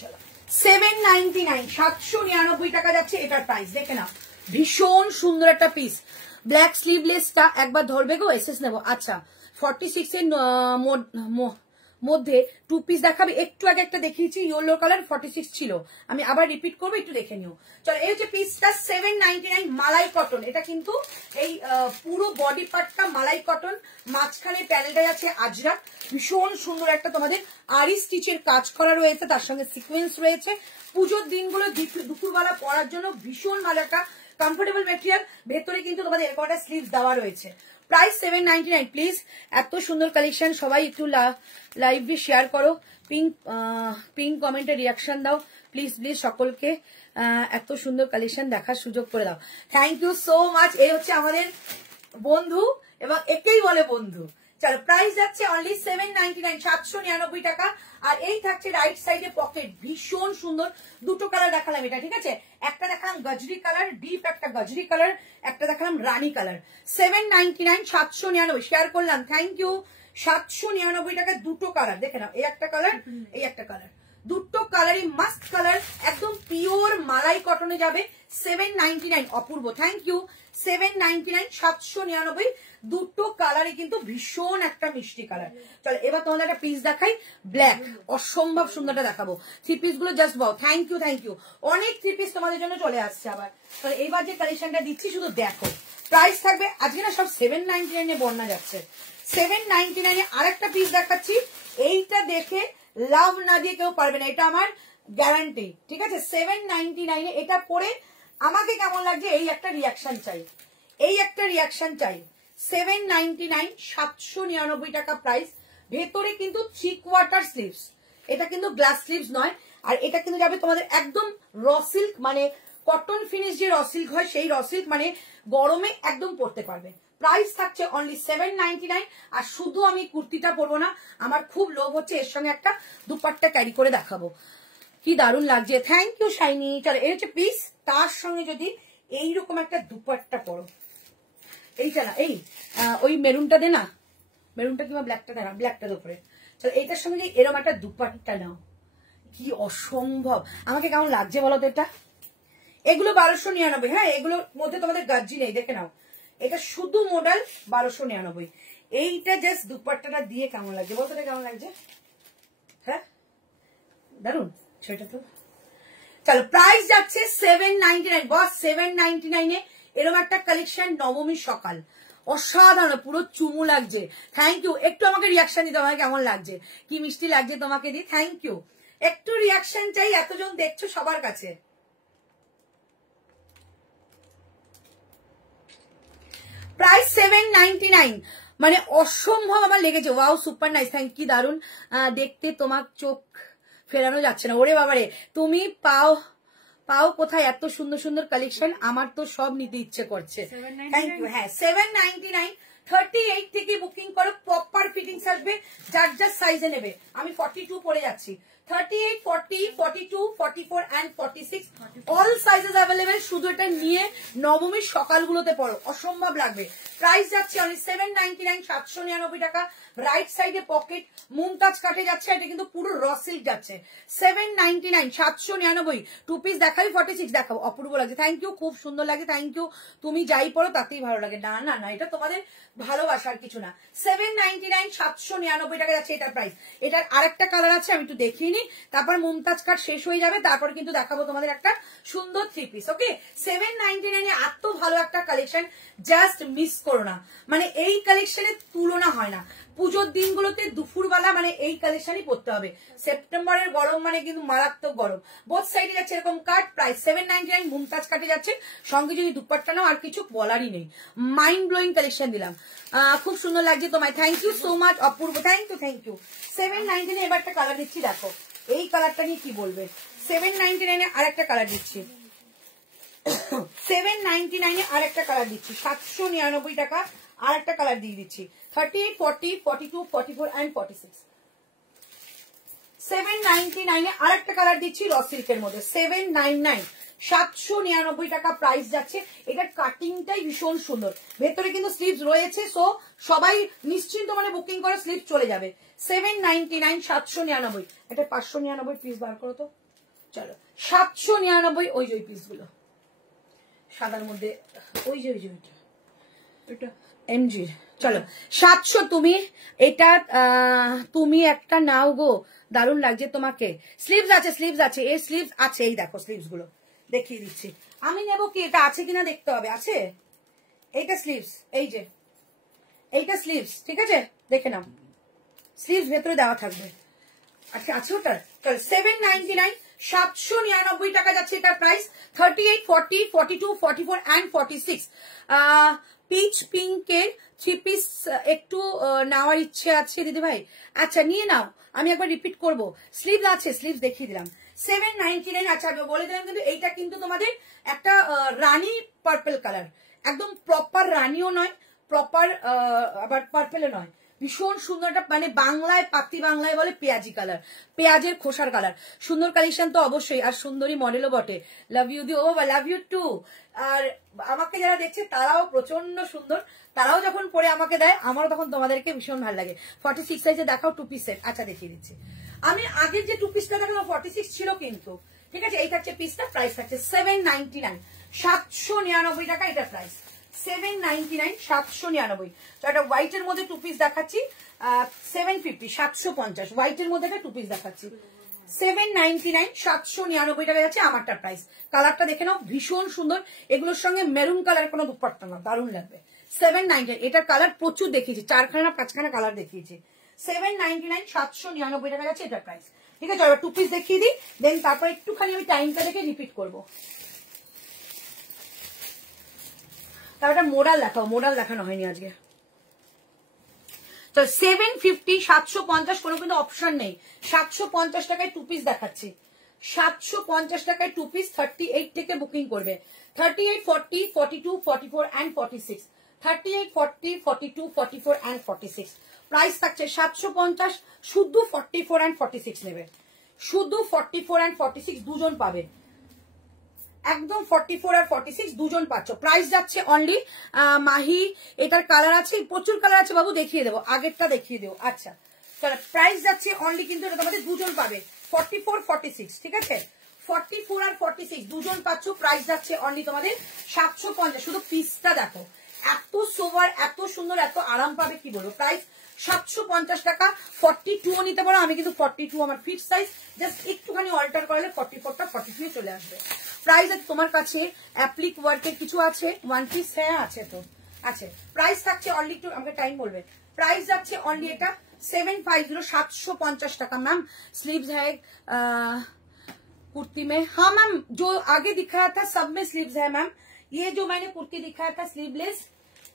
চলো 799, 799 টাকা যাচ্ছে এটার প্রাইস। দেখে না, ভীষণ সুন্দর একটা পিস। ব্ল্যাক স্লিভলেসটা একবার ধরবে গো, এসএস নেবো। আচ্ছা 46 এর মধ্যে 2 পিস দেখাবে। একটু আগে একটা দেখিয়েছি ইয়েলো কালার, 46 ছিল। আমি আবার রিপিট করবো, একটু দেখে নিও। চলো এই হচ্ছে পিসটা 799 মালাই কটন। এটা কিন্তু এই পুরো বডি পার্টটা মালাই কটন, মাঝখানে প্যানেলটা আছে আজরাক। ভীষণ সুন্দর একটা তোমাদের আরি স্টিচের কাজ করা রয়েছে, তার সঙ্গে সিকোয়েন্স রয়েছে। পুজোর দিনগুলো দুপুরবেলা পরার জন্য ভীষণ ভালো একটা কমফোর্টেবল মেটেরিয়াল। ভেতরে কিন্তু তোমাদের এরকম একটা স্লিভ দেওয়া রয়েছে। প্রাইস 799। প্লিজ এত সুন্দর কালেকশন সবাই একটু লাইভে শেয়ার করো, পিঙ্ক কমেন্টে রিয়াকশন দাও প্লিজ প্লিজ। সকলকে এত সুন্দর কালেকশন দেখার সুযোগ করে দাও। Thank you so much. এই হচ্ছে আমাদের বন্ধু এবং একেই বলে বন্ধু। চলো প্রাইস যাচ্ছে অনলি 799, 799 টাকা। আর এই থাকছে রাইট সাইডে পকেট, ভীষণ সুন্দর। দুটো কালার দেখালাম এটা, ঠিক আছে। একটা দেখালাম গজরি কালার, ডিপ একটা গজরি কালার, একটা দেখালাম রানী কালার। 799, 799 শেয়ার করলাম। Thank you. 799 টাকা দুটো কালার। দেখে নাও, এই একটা কালার, এই একটা কালার। দুটো কালারই মাস্ট কালার, একদম পিওর মালাই কটনে যাবে। 799 অপূর্ব। Thank you. 799, 799 দুটো কালারই কিন্তু ভীষণ একটা মিষ্টি কালার। চলো এবার তোমাদের একটা পিস দেখাই, ব্ল্যাক, অসম্ভব সুন্দরটা দেখাবো। থ্রি পিস গুলো just wow. Thank you thank you. অনেক থ্রি পিস তোমাদের জন্য চলে আসছে আবার। তো এইবার যে কালেকশনটা দিচ্ছি শুধু দেখো। প্রাইস থাকবে আজকে না সব 799 এ বন্যা যাচ্ছে। 799 আরেকটা পিস দেখাচ্ছি। এইটা দেখে লাভ না দিয়ে কেউ পারবে না, এটা আমার গ্যারান্টি, ঠিক আছে। 799 এটা পরে আমাকে কেমন লাগছে এই একটা রিয়াকশন চাই, এই একটা রিয়াকশন চাই। 799, 799 টাকা প্রাইস। ভেতরে কিন্তু 3/4 স্লিভস, এটা কিন্তু গ্লাস স্লিভস নয়। আর এটা কিন্তু যাবে তোমাদের একদম র সিল্ক, মানে কটন ফিনিশ যে র সিল্ক হয় সেই র সিল্ক, মানে গরমে একদম পরতে পারবে। প্রাইস থাকছে অনলি 799। আর শুধু আমি কুর্তিটা পরবো না, আমার খুব লোভ হচ্ছে এর সঙ্গে একটা দুপাট্টা ক্যারি করে দেখাবো। কি দারুণ লাগছে। Thank you Shiny. চলো এই হচ্ছে পিস। তার সঙ্গে যদি এইরকম একটা দুপাট্টা পরো, এইটা না, এই ওই মেরুনটা দে না, মেরুনটা কিংবা ব্ল্যাকটা দে না, ব্ল্যাকটার উপরে। চলো এইটার সঙ্গে যদি এরকম একটা দুপাট্টা নাও, কি অসম্ভব। আমাকে কেমন লাগছে বলো তো এটা। এগুলো 1299। হ্যাঁ, এগুলোর মধ্যে তোমাদের গাজ্জি নেই, দেখে নাও। এটা শুধু মডেল 1299। এইটা জাস্ট দুপাট্টাটা দিয়ে কেমন লাগছে বলতো, কেমন লাগছে? হ্যাঁ দারুন সেটা তো। চলো প্রাইস যাচ্ছে 799। বস 799 এরকম একটা কালেকশন নবমীর সকাল, অসাধারণ, পুরো চুমু লাগছে। Thank you. একটু আমাকে রিয়াকশন দিতে হবে, কেমন লাগছে, কি মিষ্টি লাগছে তোমাকে দি। Thank you. একটু রিয়াকশন চাই, এতজন দেখছো সবার কাছে। প্রাইস 799, মানে অসম্ভব আমার লেগেছে। Wow super nice, thank you. দারুন দেখতে, তোমার চোখ ফেরানো যাচ্ছে না। ওরে বাবারে, তুমি পাও কোথায় এত সুন্দর সুন্দর কালেকশন? আমার তো সব নিতে ইচ্ছে করছে। Thank you. হ্যাঁ 799। 38 থেকে বুকিং করো, প্রপার ফিটিংস আসবে, যার যার সাইজে নেবে। আমি 42 পরে যাচ্ছি। 38, 40, 42, 44 and 46 অল সাইজেস অ্যাভেলেবেল। শুধু এটা নিয়ে নবমীর সকালগুলোতে পড়ো, অসম্ভব লাগবে। প্রাইস যাচ্ছে অনলি 799, 799 টাকা। রাইট সাইডে পকেট মুমতাজ কাটে যাচ্ছে, এটা কিন্তু পুরো র সিল্ক যাচ্ছে। 799, 799। 2 পিস দেখাবি, 46 দেখাবো। অপূর্ব লাগছে। থ্যাংক ইউ, খুব সুন্দর লাগে। Thank you. তুমি যাই পড়ো তাতেই ভালো লাগে। না না না, এটা তোমাদের ভালোবাসার কিছু না। 799, 799 টাকা যাচ্ছে এটার প্রাইস। এটার আরেকটা কালার আছে, আমি একটু দেখিয়ে নিই, তারপর মুমতাজ কাট শেষ হয়ে যাবে, তারপর কিন্তু দেখাবো তোমাদের একটা সুন্দর 3 পিস। ওকে 799 এত ভালো একটা কালেকশন, জাস্ট মিস করো না। মানে এই কালেকশনের তুলনা হয় না। পুজোর দিনগুলোতে দুপুরবেলা মানে এই কালেকশনই পড়তে হবে। সেপ্টেম্বরের গরম মানে কিন্তু মারাত্মক গরম। বোথ সাইডে যাচ্ছে এরকম কাট। প্রাইস 799, মুমতাজ কাটে যাচ্ছে, সঙ্গে যদি দুপাট্টা নাও আর কিছু বলারই নেই। মাইন্ড ব্লোয়িং কালেকশন দিলাম। খুব সুন্দর লাগছে তোমায়। থ্যাংক ইউ সো মাচ অপূর্ব। Thank you thank you. 799 এবার একটা কালার দিচ্ছি, দেখো এই কালারটা নিয়ে কি বলবে। 799 আর একটা কালার দিচ্ছি, 799 আর একটা কালার দিচ্ছি, 799 টাকা আর একটা কালার দিয়ে দিচ্ছি, 38, 40, 42, 44 and 46। 799 আর একটা কালার দিচ্ছি র সিল্কের মধ্যে, 799, 799 টাকা প্রাইস যাচ্ছে। এটার কাটিংটাই ভীষণ সুন্দর, ভেতরে কিন্তু স্লিভস রয়েছে, সো সবাই নিশ্চিন্ত মানে বুকিং করে স্লিভ চলে যাবে। 799, 799। এটা 599 পিস বার করো তো, চলো 799 ওই যে ওই পিসগুলো সাদার মধ্যে, ওই যে ওইটা এমজির, চলো 700। তুমি এটা তুমি একটা নাও গো, দারুণ লাগছে তোমাকে। স্লিভস আছে, স্লিভস আছে, এই স্লিভস আছে, এই দেখো স্লিভস গুলো দেখিয়ে দিচ্ছি। আমি নেব কি, এটা আছে কিনা দেখতে হবে। আছে, এইটা স্লিভস, এই যে এইটা স্লিভস, ঠিক আছে দেখে নাও, স্লিভস ভেতরে দেওয়া থাকবে। আচ্ছা আছে ওটা, চল 799, 799 টাকা যাচ্ছে এটার প্রাইস। 38, 40, 42, 44 and 46। পিচ পিঙ্কের 3 পিস একটু নেওয়ার ইচ্ছে আছে দিদি ভাই। আচ্ছা নিয়ে নাও, আমি একবার রিপিট করব। স্লিভ আছে, স্লিভ দেখিয়ে দিলাম। 799। আচ্ছা বলে দিলাম, কিন্তু এইটা কিন্তু তোমাদের একটা রানী পার্পল কালার, একদম প্রপার রানীও নয়, প্রপার আবার পার্পেলও নয়, ভীষণ সুন্দর একটা মানে বাংলায় পাতি বাংলায় বলে পেঁয়াজি কালার, পেঁয়াজের খোসার কালার। সুন্দর কালেকশন তো অবশ্যই, আর সুন্দরী মডেলও বটে। লাভ ইউ দি, ও লাভ ইউ টু। আর আমাকে যারা দেখছে তারাও প্রচন্ড সুন্দর, তারাও যখন পরে আমাকে দেয় আমারও তখন তোমাদেরকে ভীষণ ভালো লাগে। 46 সাইজে দেখাও 2 পিস সেট। আচ্ছা দেখিয়ে দিচ্ছি। আমি আগের যে 2 পিসটা দেখালাম 46 ছিল কিন্তু, ঠিক আছে। এই থাকছে পিসটা, প্রাইস থাকছে 799, 799 টাকা এটা প্রাইস। 799, 799। তো একটা হোয়াইটের মধ্যে 2 পিস দেখাচ্ছি, 750, 750। হোয়াইটের মধ্যে একটা 2 পিস দেখাচ্ছি, 799, 799 টাকা যাচ্ছে আমারটা প্রাইস। কালারটা দেখে নাও, ভীষণ সুন্দর। এগুলোর সঙ্গে মেরুন কালার কোনো দুপাট্টা না, দারুণ লাগবে। 799, এটার কালার প্রচুর দেখিয়েছি, 4খানা না 5খানা কালার দেখিয়েছি। 799, 799 টাকা যাচ্ছে এটার প্রাইস, ঠিক আছে। এবার 2 পিস দেখিয়ে দিই, দেন তারপর একটুখানি আমি টাইমটা দেখে রিপিট করবো। তারপর মোডাল দেখাও, মোডাল দেখানো হয়নি আজকে। তো 750, 750 কোনো কিন্তু অপশন নেই। 750 টাকায় 2 পিস দেখাচ্ছি, 750 টাকায় 2 পিস। 38 থেকে বুকিং করবে, 38, 40, 42, 44 and 46। 38, 40, 42, 44 and 46। প্রাইস থাকছে 750। শুদ্ধ 44 and 46 নেবে, শুদ্ধ 44 and 46 দুজন পাবে, একদম 44 আর 46 দুজন পাচ্ছ। প্রাইস যাচ্ছে অনলি মাহি, এটার কালার আছে, প্রচুর কালার আছে বাবু, দেখিয়ে দেবো, আগেরটা দেখিয়ে দেবো। আচ্ছা তাহলে প্রাইস যাচ্ছে অনলি, কিন্তু এটা তোমাদের দুজন পাবে, 44, 46, ঠিক আছে। 44 আর 46 দুজন পাচ্ছ। প্রাইস যাচ্ছে অনলি তোমাদের 750। শুধু পিসটা দেখো, এত সোভার, এত সুন্দর, এত আরাম পাবে কি বলবো। প্রাইস 750 টাকা। 42ও নিতে পারো, আমি কিন্তু 42 আমার ফিট সাইজ, জাস্ট একটুখানি অল্টার করলে 44টা 42 চলে আসবে। প্রাইস তোমার কাছে অ্যাপ্লিক ওয়ার্কের কিছু আছে, 1 পিস হ্যাঁ আছে তো আছে। প্রাইস থাকছে অনলি, একটু আমাকে টাইম বলবে। প্রাইস যাচ্ছে অনলি এটা 750, 750 টাকা। मैम स्लीव्स है कुर्ती में? हाँ मैम, जो आगे दिखाया था सब में स्लीव्स है मैम। ये जो मैंने कुर्ती दिखाया था स्लीवलेस,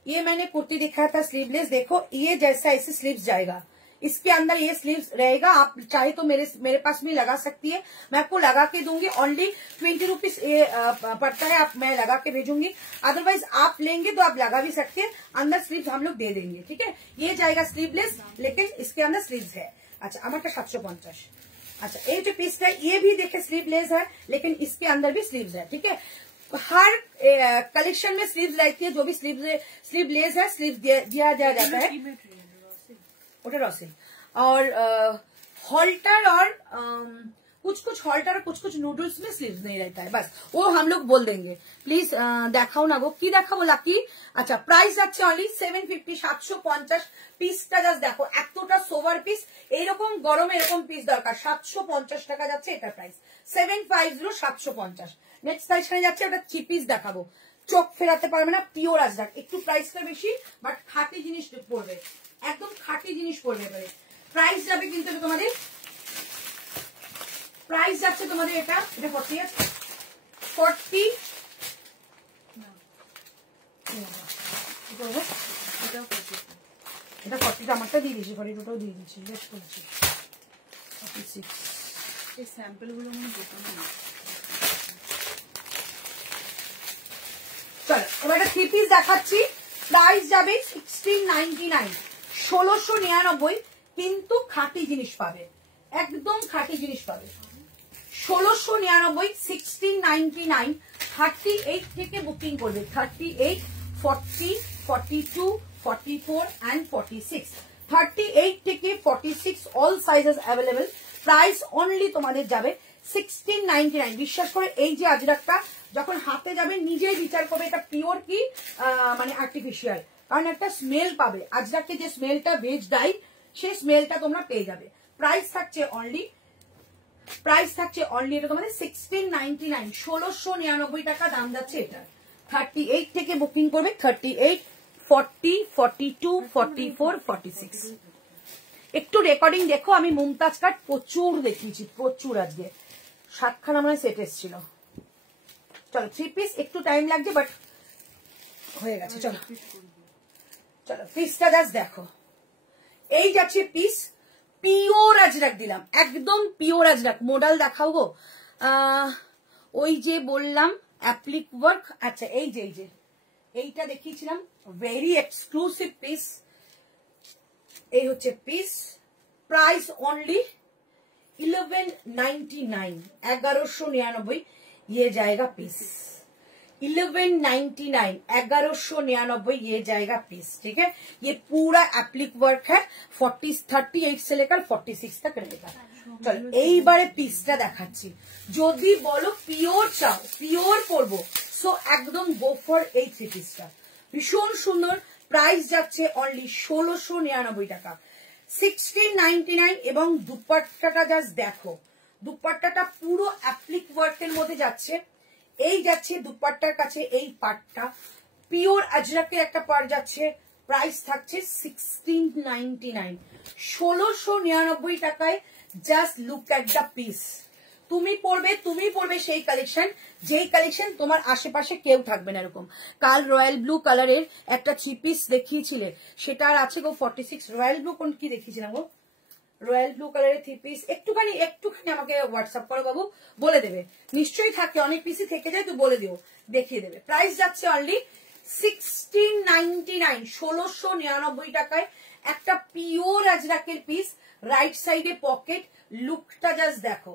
ये मैंने कुर्ती दिखाया था स्लीवलेस, देखो ये जैसा ऐसे स्लीव्स जाएगा, इसके अंदर ये स्लीव्स रहेगा। आप चाहे तो मेरे पास भी लगा सकती है, मैं आपको लगा के दूंगी। ओनली 20 रुपीज पड़ता है, आप मैं लगा के भेजूंगी। अदरवाइज आप लेंगे तो आप लगा भी सकते हैं, अंदर स्लीव्स हम लोग दे देंगे, ठीक है। ये जाएगा स्लीवलेस, लेकिन इसके अंदर स्लीव्स है। अच्छा हमारा 750। अच्छा ये जो पीस है ये भी देखे स्लीवलेस है, लेकिन इसके अंदर भी स्लीव्स है, ठीक है। हर कलेक्शन में स्लीव्स रहती है, जो भी स्लीवलेस है स्लीव दिया जाता है। ওটা রসিল और हॉल्टर और कुछ हॉल्टर और कुछ नूडल्स में स्लीव्स नहीं रहता है, बस वो हम लोग बोल देंगे। प्लीज দেখাও না গো, কি দেখাবো লাকি। আচ্ছা প্রাইস আছে অনলি 750, 750। পিসটা জাস্ট দেখো, এতটা সোভার পিস, এইরকম গরমে এরকম পিস দরকার। 750 টাকা যাচ্ছে এটা প্রাইস, 750, 750। নেক্সট কালেকশনে যাচ্ছে, ওটা 3 পিস দেখাবো, চোখ ফেরাতে পারবে না, পিওর আজরাক। একটু প্রাইসটা বেশি, বাট খাঁটি জিনিস পড়বে, একদম খাঁটি জিনিস পড়বে। এবারে প্রাইস যাবে কিন্তু তোমাদের, প্রাইস যাচ্ছে তোমাদের এটা 40 আছে, 40 এটা 40টা আমারটা দিয়ে দিয়েছি, 42টাও দিয়ে দিয়েছি, বেশ করেছি। 46 সেই স্যাম্পল গুলো আমি দোকানে না। চলো এবার একটা 3 পিস দেখাচ্ছি, প্রাইস যাবে 1699, 1699, কিন্তু খাঁটি জিনিস পাবে, একদম খাঁটি জিনিস পাবে। 1699, 1699, 38 থেকে বুকিং করবে, 38, 40, 42, 44 and 46, 38 থেকে 46 all sizes available. Price only তোমাদের যাবে 1699। বিশ্বাস করে এই যে আজরাকটা যখন হাতে যাবে নিজেই বিচার করবে এটা পিওর কি মানে আর্টিফিশিয়াল, কারণ একটা স্মেল পাবে, আজরাকে যে স্মেলটা ভেজ ডাই সেই স্মেলটা তোমরা পেয়ে যাবে। প্রাইস থাকছে অনলি এটা তোমাদের 1699, 1699 টাকা দাম যাচ্ছে এটা। 38 থেকে বুকিং করবে, 38, 40, 42, 44, 46। একটু রেকর্ডিং দেখো, আমি মুমতাজ কাট প্রচুর দেখিয়েছি, প্রচুর, আজকে 7খানা মানে সেট এসেছিল। চলো 3 পিস একটু টাইম লাগছে বাট হয়ে গেছে। চলো পিসটা জাস্ট দেখো, এই যাচ্ছে পিস, পিওর আজরাক দিলাম, একদম পিওর আজরাক। মডেল দেখাও গো, ওই যে বললাম অ্যাপ্লিক ওয়ার্ক। আচ্ছা এই যে এইটা দেখিয়েছিলাম, ভেরি এক্সক্লুসিভ পিস। এই হচ্ছে পিস, প্রাইস অনলি 1199, 1199 ये जाएगा पीस, 1199, 1199 ये जाएगा पीस। ठीक है, ये पूरा एप्लिक वर्क है, 38 से लेकर 46 तक रहेगा। চল এইবারে পিসটা দেখাচ্ছি, যদি বলো পিওর চাও, পিওর পরবো, সো একদম গো ফর এই 3 পিসটা, ভীষণ সুন্দর। প্রাইস যাচ্ছে অনলি 1699 টাকা, 1699। এবং দুপাট্টাটা জাস্ট দেখো, দুপাট্টাটা পুরো অ্যাপ্লিক ওয়ার্কের মধ্যে যাচ্ছে। এই যাচ্ছে দুপাট্টার কাছে এই পাটটা, পিওর আজরাকের একটা পার যাচ্ছে। প্রাইস থাকছে 1699, 1699 টাকায়। Just look at the piece. তুমি পরবে সেই কালেকশন, যেই কালেকশন তোমার আশেপাশে কেউ থাকবে না এরকম। কাল রয়্যাল ব্লু কালারের একটা 3 পিস দেখিয়েছিলে, সেটা আর আছে গো 46। রয়্যাল ব্লু কোন কি দেখিয়েছিলাম গো, রয়্যাল ব্লু কালারের 3 পিস। একটুখানি আমাকে হোয়াটসঅ্যাপ করো বাবু, বলে দেবে, নিশ্চয়ই থাকে, অনেক পিসই থেকে যায়, তো বলে দিও, দেখিয়ে দেবে। প্রাইস যাচ্ছে অনলি 1699, 1699 টাকায় একটা পিওর আজরাকের পিস। রাইট সাইডে পকেট, লুকটা জাস্ট দেখো,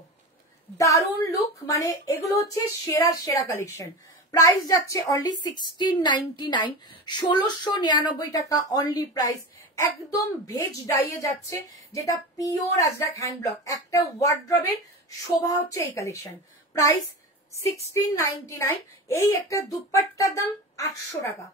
দারুণ লুক, মানে এগুলো হচ্ছে সেরা কালেকশন। প্রাইস যাচ্ছে অনলি 1699, 1699 টাকা অনলি প্রাইস। একদম ভেজ ডাইয়ে যাচ্ছে, যেটা পিওর আজরাক হ্যান্ড ব্লক। একটা ওয়ার্ড্রবের শোভা হচ্ছে এই কালেকশন। প্রাইস 1699। এই একটা দুপাট্টার দাম 800 টাকা,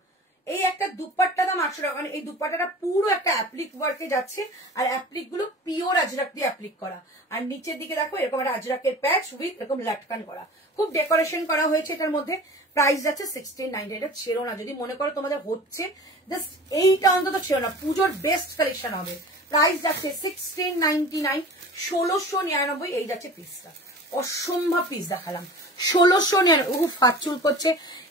এই একটা দুপাট্টার দাম 800 টাকা, কারণ এই দুপাট্টাটা পুরো একটা অ্যাপ্লিক ওয়ার্কে যাচ্ছে, আর অ্যাপ্লিক গুলো পিওর আজরাক দিয়ে অ্যাপ্লিক করা। আর নিচের দিকে দেখো এরকম একটা আজরাকের প্যাচ উইথ এরকম লাটকান করা, খুব ডেকোরেশন করা হয়েছে এটার মধ্যে। প্রাইস যাচ্ছে 1699। এটা ছেড়ো না, যদি মনে করো তোমাদের হচ্ছে জাস্ট এইটা অন্তত ছেড়ো না, পুজোর বেস্ট কালেকশন হবে। প্রাইস যাচ্ছে 1699, 1699। এই যাচ্ছে পিসটা, অসম্ভব পিস দেখালাম, 1699। হাত চুল করছে,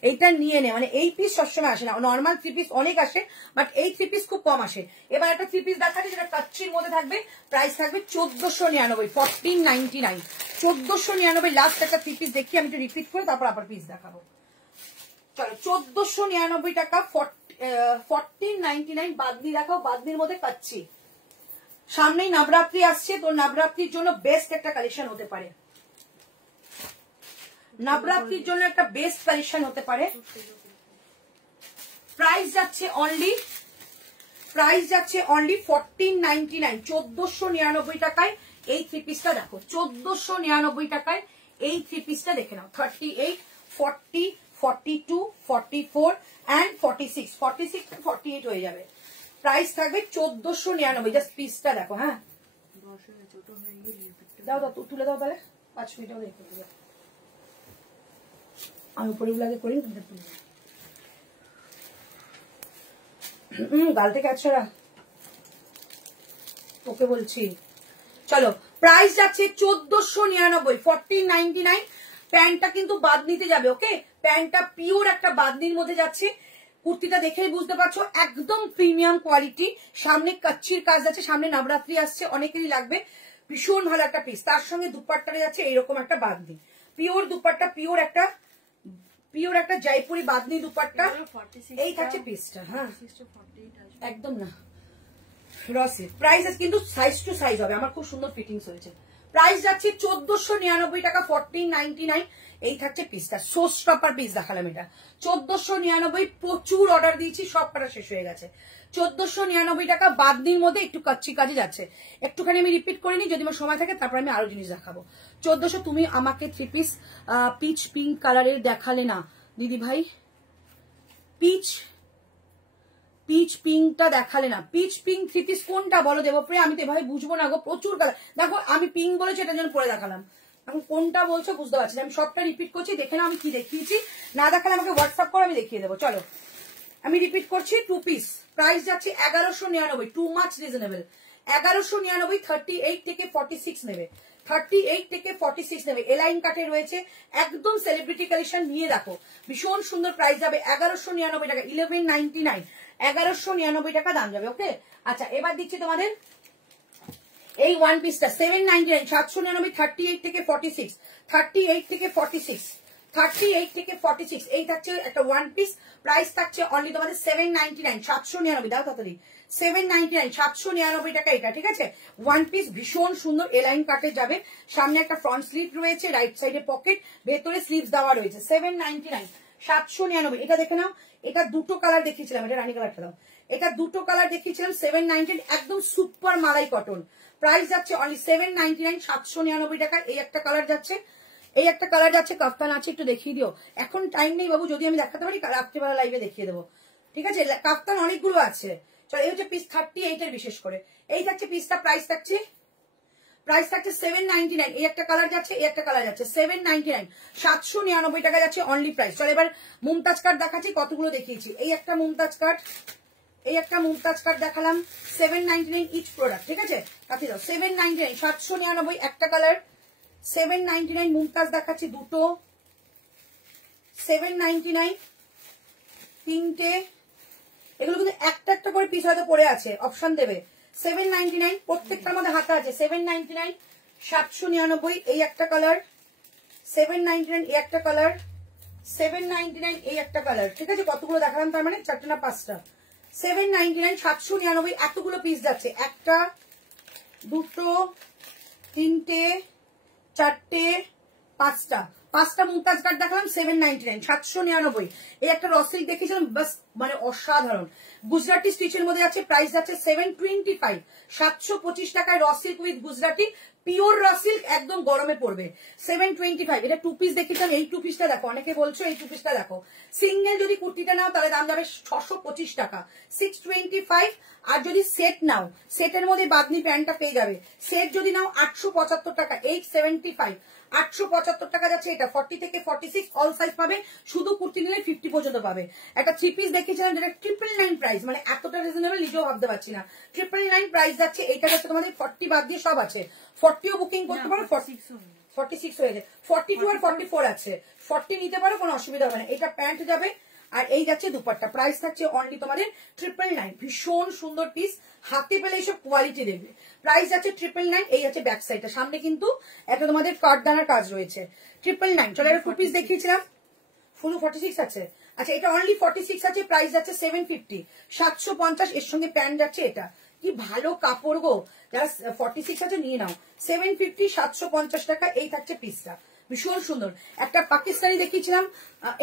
এইটা নিয়ে নে, মানে এই পিস সবসময় আসে না, নর্মাল 3 পিস অনেক আসে, বাট এই 3 পিস খুব কম আসে। এবার একটা 3 পিস দেখাচ্ছি যেটা কাচ্চির মধ্যে থাকবে, প্রাইস থাকবে 1499, 1499, 1499। লাস্ট একটা 3 পিস দেখি, আমি একটু রিপিট করে তারপর আবার পিস দেখাবো। চলো 1499 টাকা, 1499। বাদনি দেখাও, বাদনির মধ্যে কাচ্চি। সামনেই নবরাত্রি আসছে, তো নবরাত্রির জন্য বেস্ট একটা কালেকশন হতে পারে, নবরাত্রির জন্য একটা বেস্ট কালেকশন হতে পারে। প্রাইস যাচ্ছে অনলি 1499, 1499 টাকায় এই 3 পিসটা দেখো, 1499 টাকায় এই 3 পিসটা দেখে নাও। 38, 40, 42, 44 and 46, 46 to 48 হয়ে যাবে। প্রাইস থাকবে 1499। জাস্ট পিসটা দেখো। হ্যাঁ দাও তুলে দাও তাহলে, 5 মিনিট হবে। আমি উপরে লাগে করি, গাল থেকে আচ্ছা ওকে বলছি। চলো প্রাইস যাচ্ছে 1499, 1499। প্যান্টটা কিন্তু বাদ নিতে যাবে, ওকে, প্যান্টটা পিওর একটা বাদনির মধ্যে যাচ্ছে। কুর্তিটা দেখেই বুঝতে পারছো একদম প্রিমিয়াম কোয়ালিটি। সামনে কাচ্চির কাজ আছে, সামনে নবরাত্রি আসছে, অনেকেরই লাগবে। ভীষণ ভালো একটা পিস। তার সঙ্গে দুপাট্টাটা যাচ্ছে এইরকম একটা বাঁধনি, পিওর দুপাট্টা, পিওর একটা জয়পুরি বাঁধনি দুপাট্টা। এই থাকছে পিসটা। হ্যাঁ একদম না রসে প্রাইস কিন্তু সাইজ টু সাইজ হবে। আমার খুব সুন্দর ফিটিংস হয়েছে। প্রাইস যাচ্ছে 1499 টাকা, 1499। এই থাকছে পিসটা, শো স্টপার পিস দেখালাম এটা 1499। প্রচুর অর্ডার দিয়েছি, সব কটা শেষ হয়ে গেছে। 1499 টাকা, বাদনির মধ্যে একটু কাচ্চি কাজে যাচ্ছে। একটুখানি আমি রিপিট করে নিই, যদি আমার সময় থাকে তারপর আমি আরো জিনিস দেখাবো। 1400। তুমি আমাকে 3 পিস পিচ পিঙ্ক কালারের দেখালে না দিদি ভাই, পিচ পিঙ্কটা দেখালে না। পিচ পিঙ্ক 3 পিস কোনটা বলো দেবপ্রিয়া? আমি তো এভাবে বুঝবো না গো, প্রচুর কালার। দেখো আমি পিঙ্ক বলেছি, এটার জন্য পরে দেখালাম। এখন কোনটা বলছো বুঝতে পারছি না। আমি সবটা রিপিট করছি, দেখে না আমি কি দেখিয়েছি। না দেখালে আমাকে হোয়াটসঅ্যাপ করে আমি দেখিয়ে দেবো। চলো আমি রিপিট করছি। 2 পিস প্রাইস যাচ্ছে 1199, টু মাচ রিজনেবল। 1199, 38 থেকে 46 নেবে, 38 থেকে 46 নেবে। এলাইন কাটে রয়েছে, একদম সেলিব্রিটি কালেকশন। নিয়ে দেখো ভীষণ সুন্দর প্রাইস যাবে 1199 টাকা, 1199, 1199 টাকা দাম যাবে। ওকে আচ্ছা, এবার দিচ্ছি তোমাদের এই ওয়ান পিসটা 799, 799, 38 থেকে 46, 38 থেকে 46, 38 থেকে 46। এই থাকছে একটা ওয়ান পিস। প্রাইস থাকছে অনলি তোমাদের 799, 799। দাও তাড়াতাড়ি, 799, 799 টাকা এটা। ঠিক আছে, ওয়ান পিস ভীষণ সুন্দর এলাইন কাটে যাবে। সামনে একটা ফ্রন্ট স্লিভ রয়েছে, রাইট সাইডে পকেট, ভেতরে স্লিভস দেওয়া রয়েছে। 799, 799। এটা দেখে নাও, এটা দুটো কালার দেখিয়েছিলাম, এটা রানী কালারটা দাও। এটা দুটো কালার দেখিয়েছিলাম 799, একদম সুপার মালাই কটন। প্রাইস যাচ্ছে অনলি 799, 799 টাকা। এই একটা কালার যাচ্ছে, এই একটা কালার যাচ্ছে, কাফতান আছে, একটু দেখিয়ে দিও। এখন টাইম নেই বাবু, যদি আমি দেখাতে পারি রাত্রিবেলা লাইভে দেখিয়ে দেবো। ঠিক আছে, কাফতান অনেকগুলো আছে। চলো, এই হচ্ছে পিস 38 এর বিশেষ করে। এই থাকছে পিসটা, প্রাইস থাকছে 799। এই একটা কালার যাচ্ছে, এই একটা কালার যাচ্ছে 799, 799 টাকা যাচ্ছে অনলি প্রাইস। চলো এবার মুমতাজ কাট দেখাচ্ছি, কতগুলো দেখিয়েছি। এই একটা মুমতাজ কাট, এই একটা মুমতাজ কাট দেখালাম, 799 ইচ প্রোডাক্ট। ঠিক আছে, কাটি দাও 799, 799 একটা কালার, 799 মুমতাজ দেখাচ্ছি দুটো, 799 তিনটে। এগুলো কিন্তু একটা একটা করে পিস হয়তো পড়ে আছে, অপশন দেবে। 799 প্রত্যেকটার মধ্যে হাতা আছে। 799, 799 এই একটা কালার, 799 এই একটা কালার, 799 এই একটা কালার। ঠিক আছে, কতগুলো দেখালাম তার মানে 4টা না 5টা। 799, 799 এতগুলো পিস যাচ্ছে। একটা, দুটো, তিনটে, চারটে, 5টা মুমতাজ কাট দেখালাম 799, 799। এই একটা রসিল্ক দেখেছিলাম, বাস মানে অসাধারণ গুজরাটি স্টিচের মধ্যে যাচ্ছে। প্রাইস যাচ্ছে 725, 725 টাকায় রসিল্ক উইথ গুজরাটি পিওর রসিল্ক, একদম গরমে পড়বে। 725। এটা 2 পিস দেখেছিলাম, এই 2 পিসটা দেখো, অনেকে বলছো এই 2 পিসটা দেখো। সিঙ্গেল যদি কুর্তিটা নাও তাহলে দাম যাবে 625 টাকা, 625। আর যদি সেট নাও, সেটের মধ্যে বাদনি প্যান্টটা পেয়ে যাবে। সেট যদি নাও 875 টাকা, 875, 875 টাকা যাচ্ছে এটা। 40 থেকে 46 অল সাইজ পাবে, শুধু কুর্তি নিলে 50 পর্যন্ত পাবে। একটা 3 পিস দেখিয়েছিলাম যেটা 999 প্রাইস, মানে এতটা রিজনেবল নিজেও ভাবতে পারছি না। 999 প্রাইস যাচ্ছে। এইটা যাচ্ছে তোমাদের 40 বাদ দিয়ে সব আছে। 40ও বুকিং করতে পারো, 46 হয়ে যায়, 42 আর 44 আছে। 40 নিতে পারো, কোনো অসুবিধা হবে না। এটা প্যান্ট যাবে, আর এই যাচ্ছে দুপাট্টা। প্রাইস থাকছে অনলি তোমাদের 999। ভীষণ সুন্দর পিস, হাতে পেলে এইসব কোয়ালিটি দেখবে। প্রাইস যাচ্ছে 999। এই আছে ব্যাক সাইডটা, সামনে কিন্তু একটা তোমাদের কাঠদানার কাজ রয়েছে। 999। চলো এটা 2 পিস দেখিয়েছিলাম, ফুল 46 আছে। আচ্ছা, এটা অনলি 46 আছে। প্রাইস যাচ্ছে 750, 750। এর সঙ্গে প্যান্ট যাচ্ছে। এটা কি ভালো কাপড় গো, যারা 46 আছে নিয়ে নাও। 750, 750 টাকা। এই থাকছে পিসটা, ভীষণ সুন্দর। একটা পাকিস্তানি দেখিয়েছিলাম,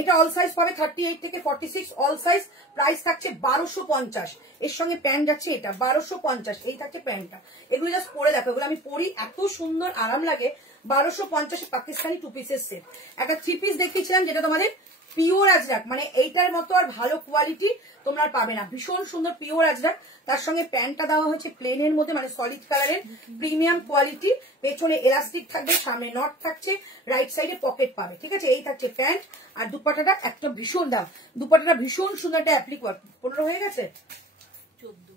এটা অল সাইজ পাবে 38 থেকে 46 অল সাইজ। প্রাইস থাকছে 1250। এর সঙ্গে প্যান্ট যাচ্ছে এটা 1250। এই থাকছে প্যান্টটা। এগুলো জাস্ট পরে দেখো, এগুলো আমি পরি, এত সুন্দর আরাম লাগে। 1250 পাকিস্তানি 2 পিসের সেট। একটা 3 পিস দেখিয়েছিলাম যেটা তোমাদের পিওর আজরাক, মানে এইটার মতো আর ভালো কোয়ালিটি তোমরা পাবে না। ভীষণ সুন্দর পিওর আজরাক, তার সঙ্গে প্যান্টটা দেওয়া হয়েছে প্লেনের মধ্যে, মানে সলিড কালারের প্রিমিয়াম কোয়ালিটি। পেছনে এলাস্টিক থাকবে, সামনে নট থাকছে, রাইট সাইডে পকেট পাবে। ঠিক আছে, এই থাকছে প্যান্ট। আর দুপাট্টাটা একটা ভীষণ দাম, দুপাট্টাটা ভীষণ সুন্দর একটা অ্যাপ্লিক ওয়ার্ক। 15 হয়ে গেছে, 14।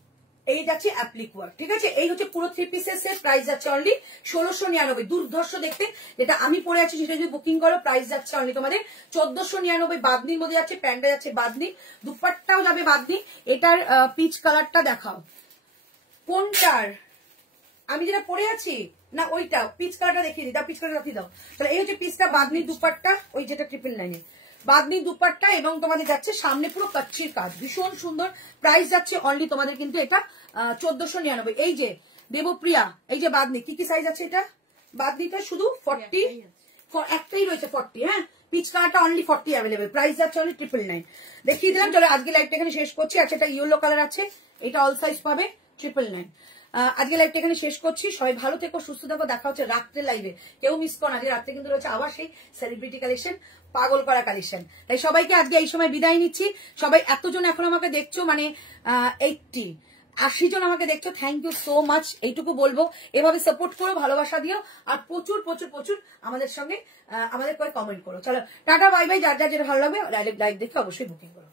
এই যাচ্ছে অ্যাপ্লিক ওয়ার্ক। ঠিক আছে, এই হচ্ছে পুরো 3 পিসের সেট। প্রাইস যাচ্ছে অনলি 1699। দুর্ধর্ষ দেখতে, যেটা আমি পরে আছি সেটা যদি বুকিং করো, প্রাইস যাচ্ছে অনলি তোমাদের 1499। বাদনির মধ্যে যাচ্ছে, প্যান্টটা যাচ্ছে বাদনি, দুপাট্টাও যাবে বাদনি। এটার পিচ কালারটা দেখাও কোনটার, আমি যেটা পরে আছি না ওইটা পিচ কালারটা দেখিয়ে দিই, দাও পিচ কালারটা দাও। তাহলে এই হচ্ছে পিচটা, বাঁধনি দুপাট্টা, ওই যেটা 999 বাঁধনি দুপাট্টা, এবং তোমাদের যাচ্ছে সামনে পুরো কাচ্চির কাজ, ভীষণ সুন্দর। প্রাইস যাচ্ছে অনলি তোমাদের কিন্তু এটা 1499। এই যে দেবপ্রিয়া, এই যে বাঁধনি, কি কি সাইজ আছে এটা? বাঁধনিটা শুধু 40, একটাই রয়েছে 40। হ্যাঁ, পিচ কালারটা অনলি 40 অ্যাভেলেবেল, প্রাইস যাচ্ছে অনলি 999। দেখিয়ে দিলাম। চলো আজকে লাইভটা এখানে শেষ করছি। আচ্ছা, এটা ইয়েলো কালার আছে, এটা অল সাইজ পাবে 999। আজকে লাইভটা এখানে শেষ করছি। সবাই ভালো থেকো, সুস্থ থাকো, দেখা হচ্ছে রাত্রে লাইভে, কেউ মিস করো না। আজকে রাত্রে কিন্তু রয়েছে আবার সেই সেলিব্রিটি কালেকশন, পাগল করা কালেকশন। তাই সবাইকে আজকে এই সময় বিদায় নিচ্ছি। সবাই এতজন এখন আমাকে দেখছো, মানে 80 জন আমাকে দেখছো, থ্যাংক ইউ সো মাচ। এইটুকু বলবো, এভাবে সাপোর্ট করো, ভালোবাসা দিও, আর প্রচুর প্রচুর প্রচুর আমাদের সঙ্গে আমাদের করে কমেন্ট করো। চলো টাটা বাই বাই, যার যার যেটা ভালো লাগবে লাইভ দেখে অবশ্যই বুকিং করো।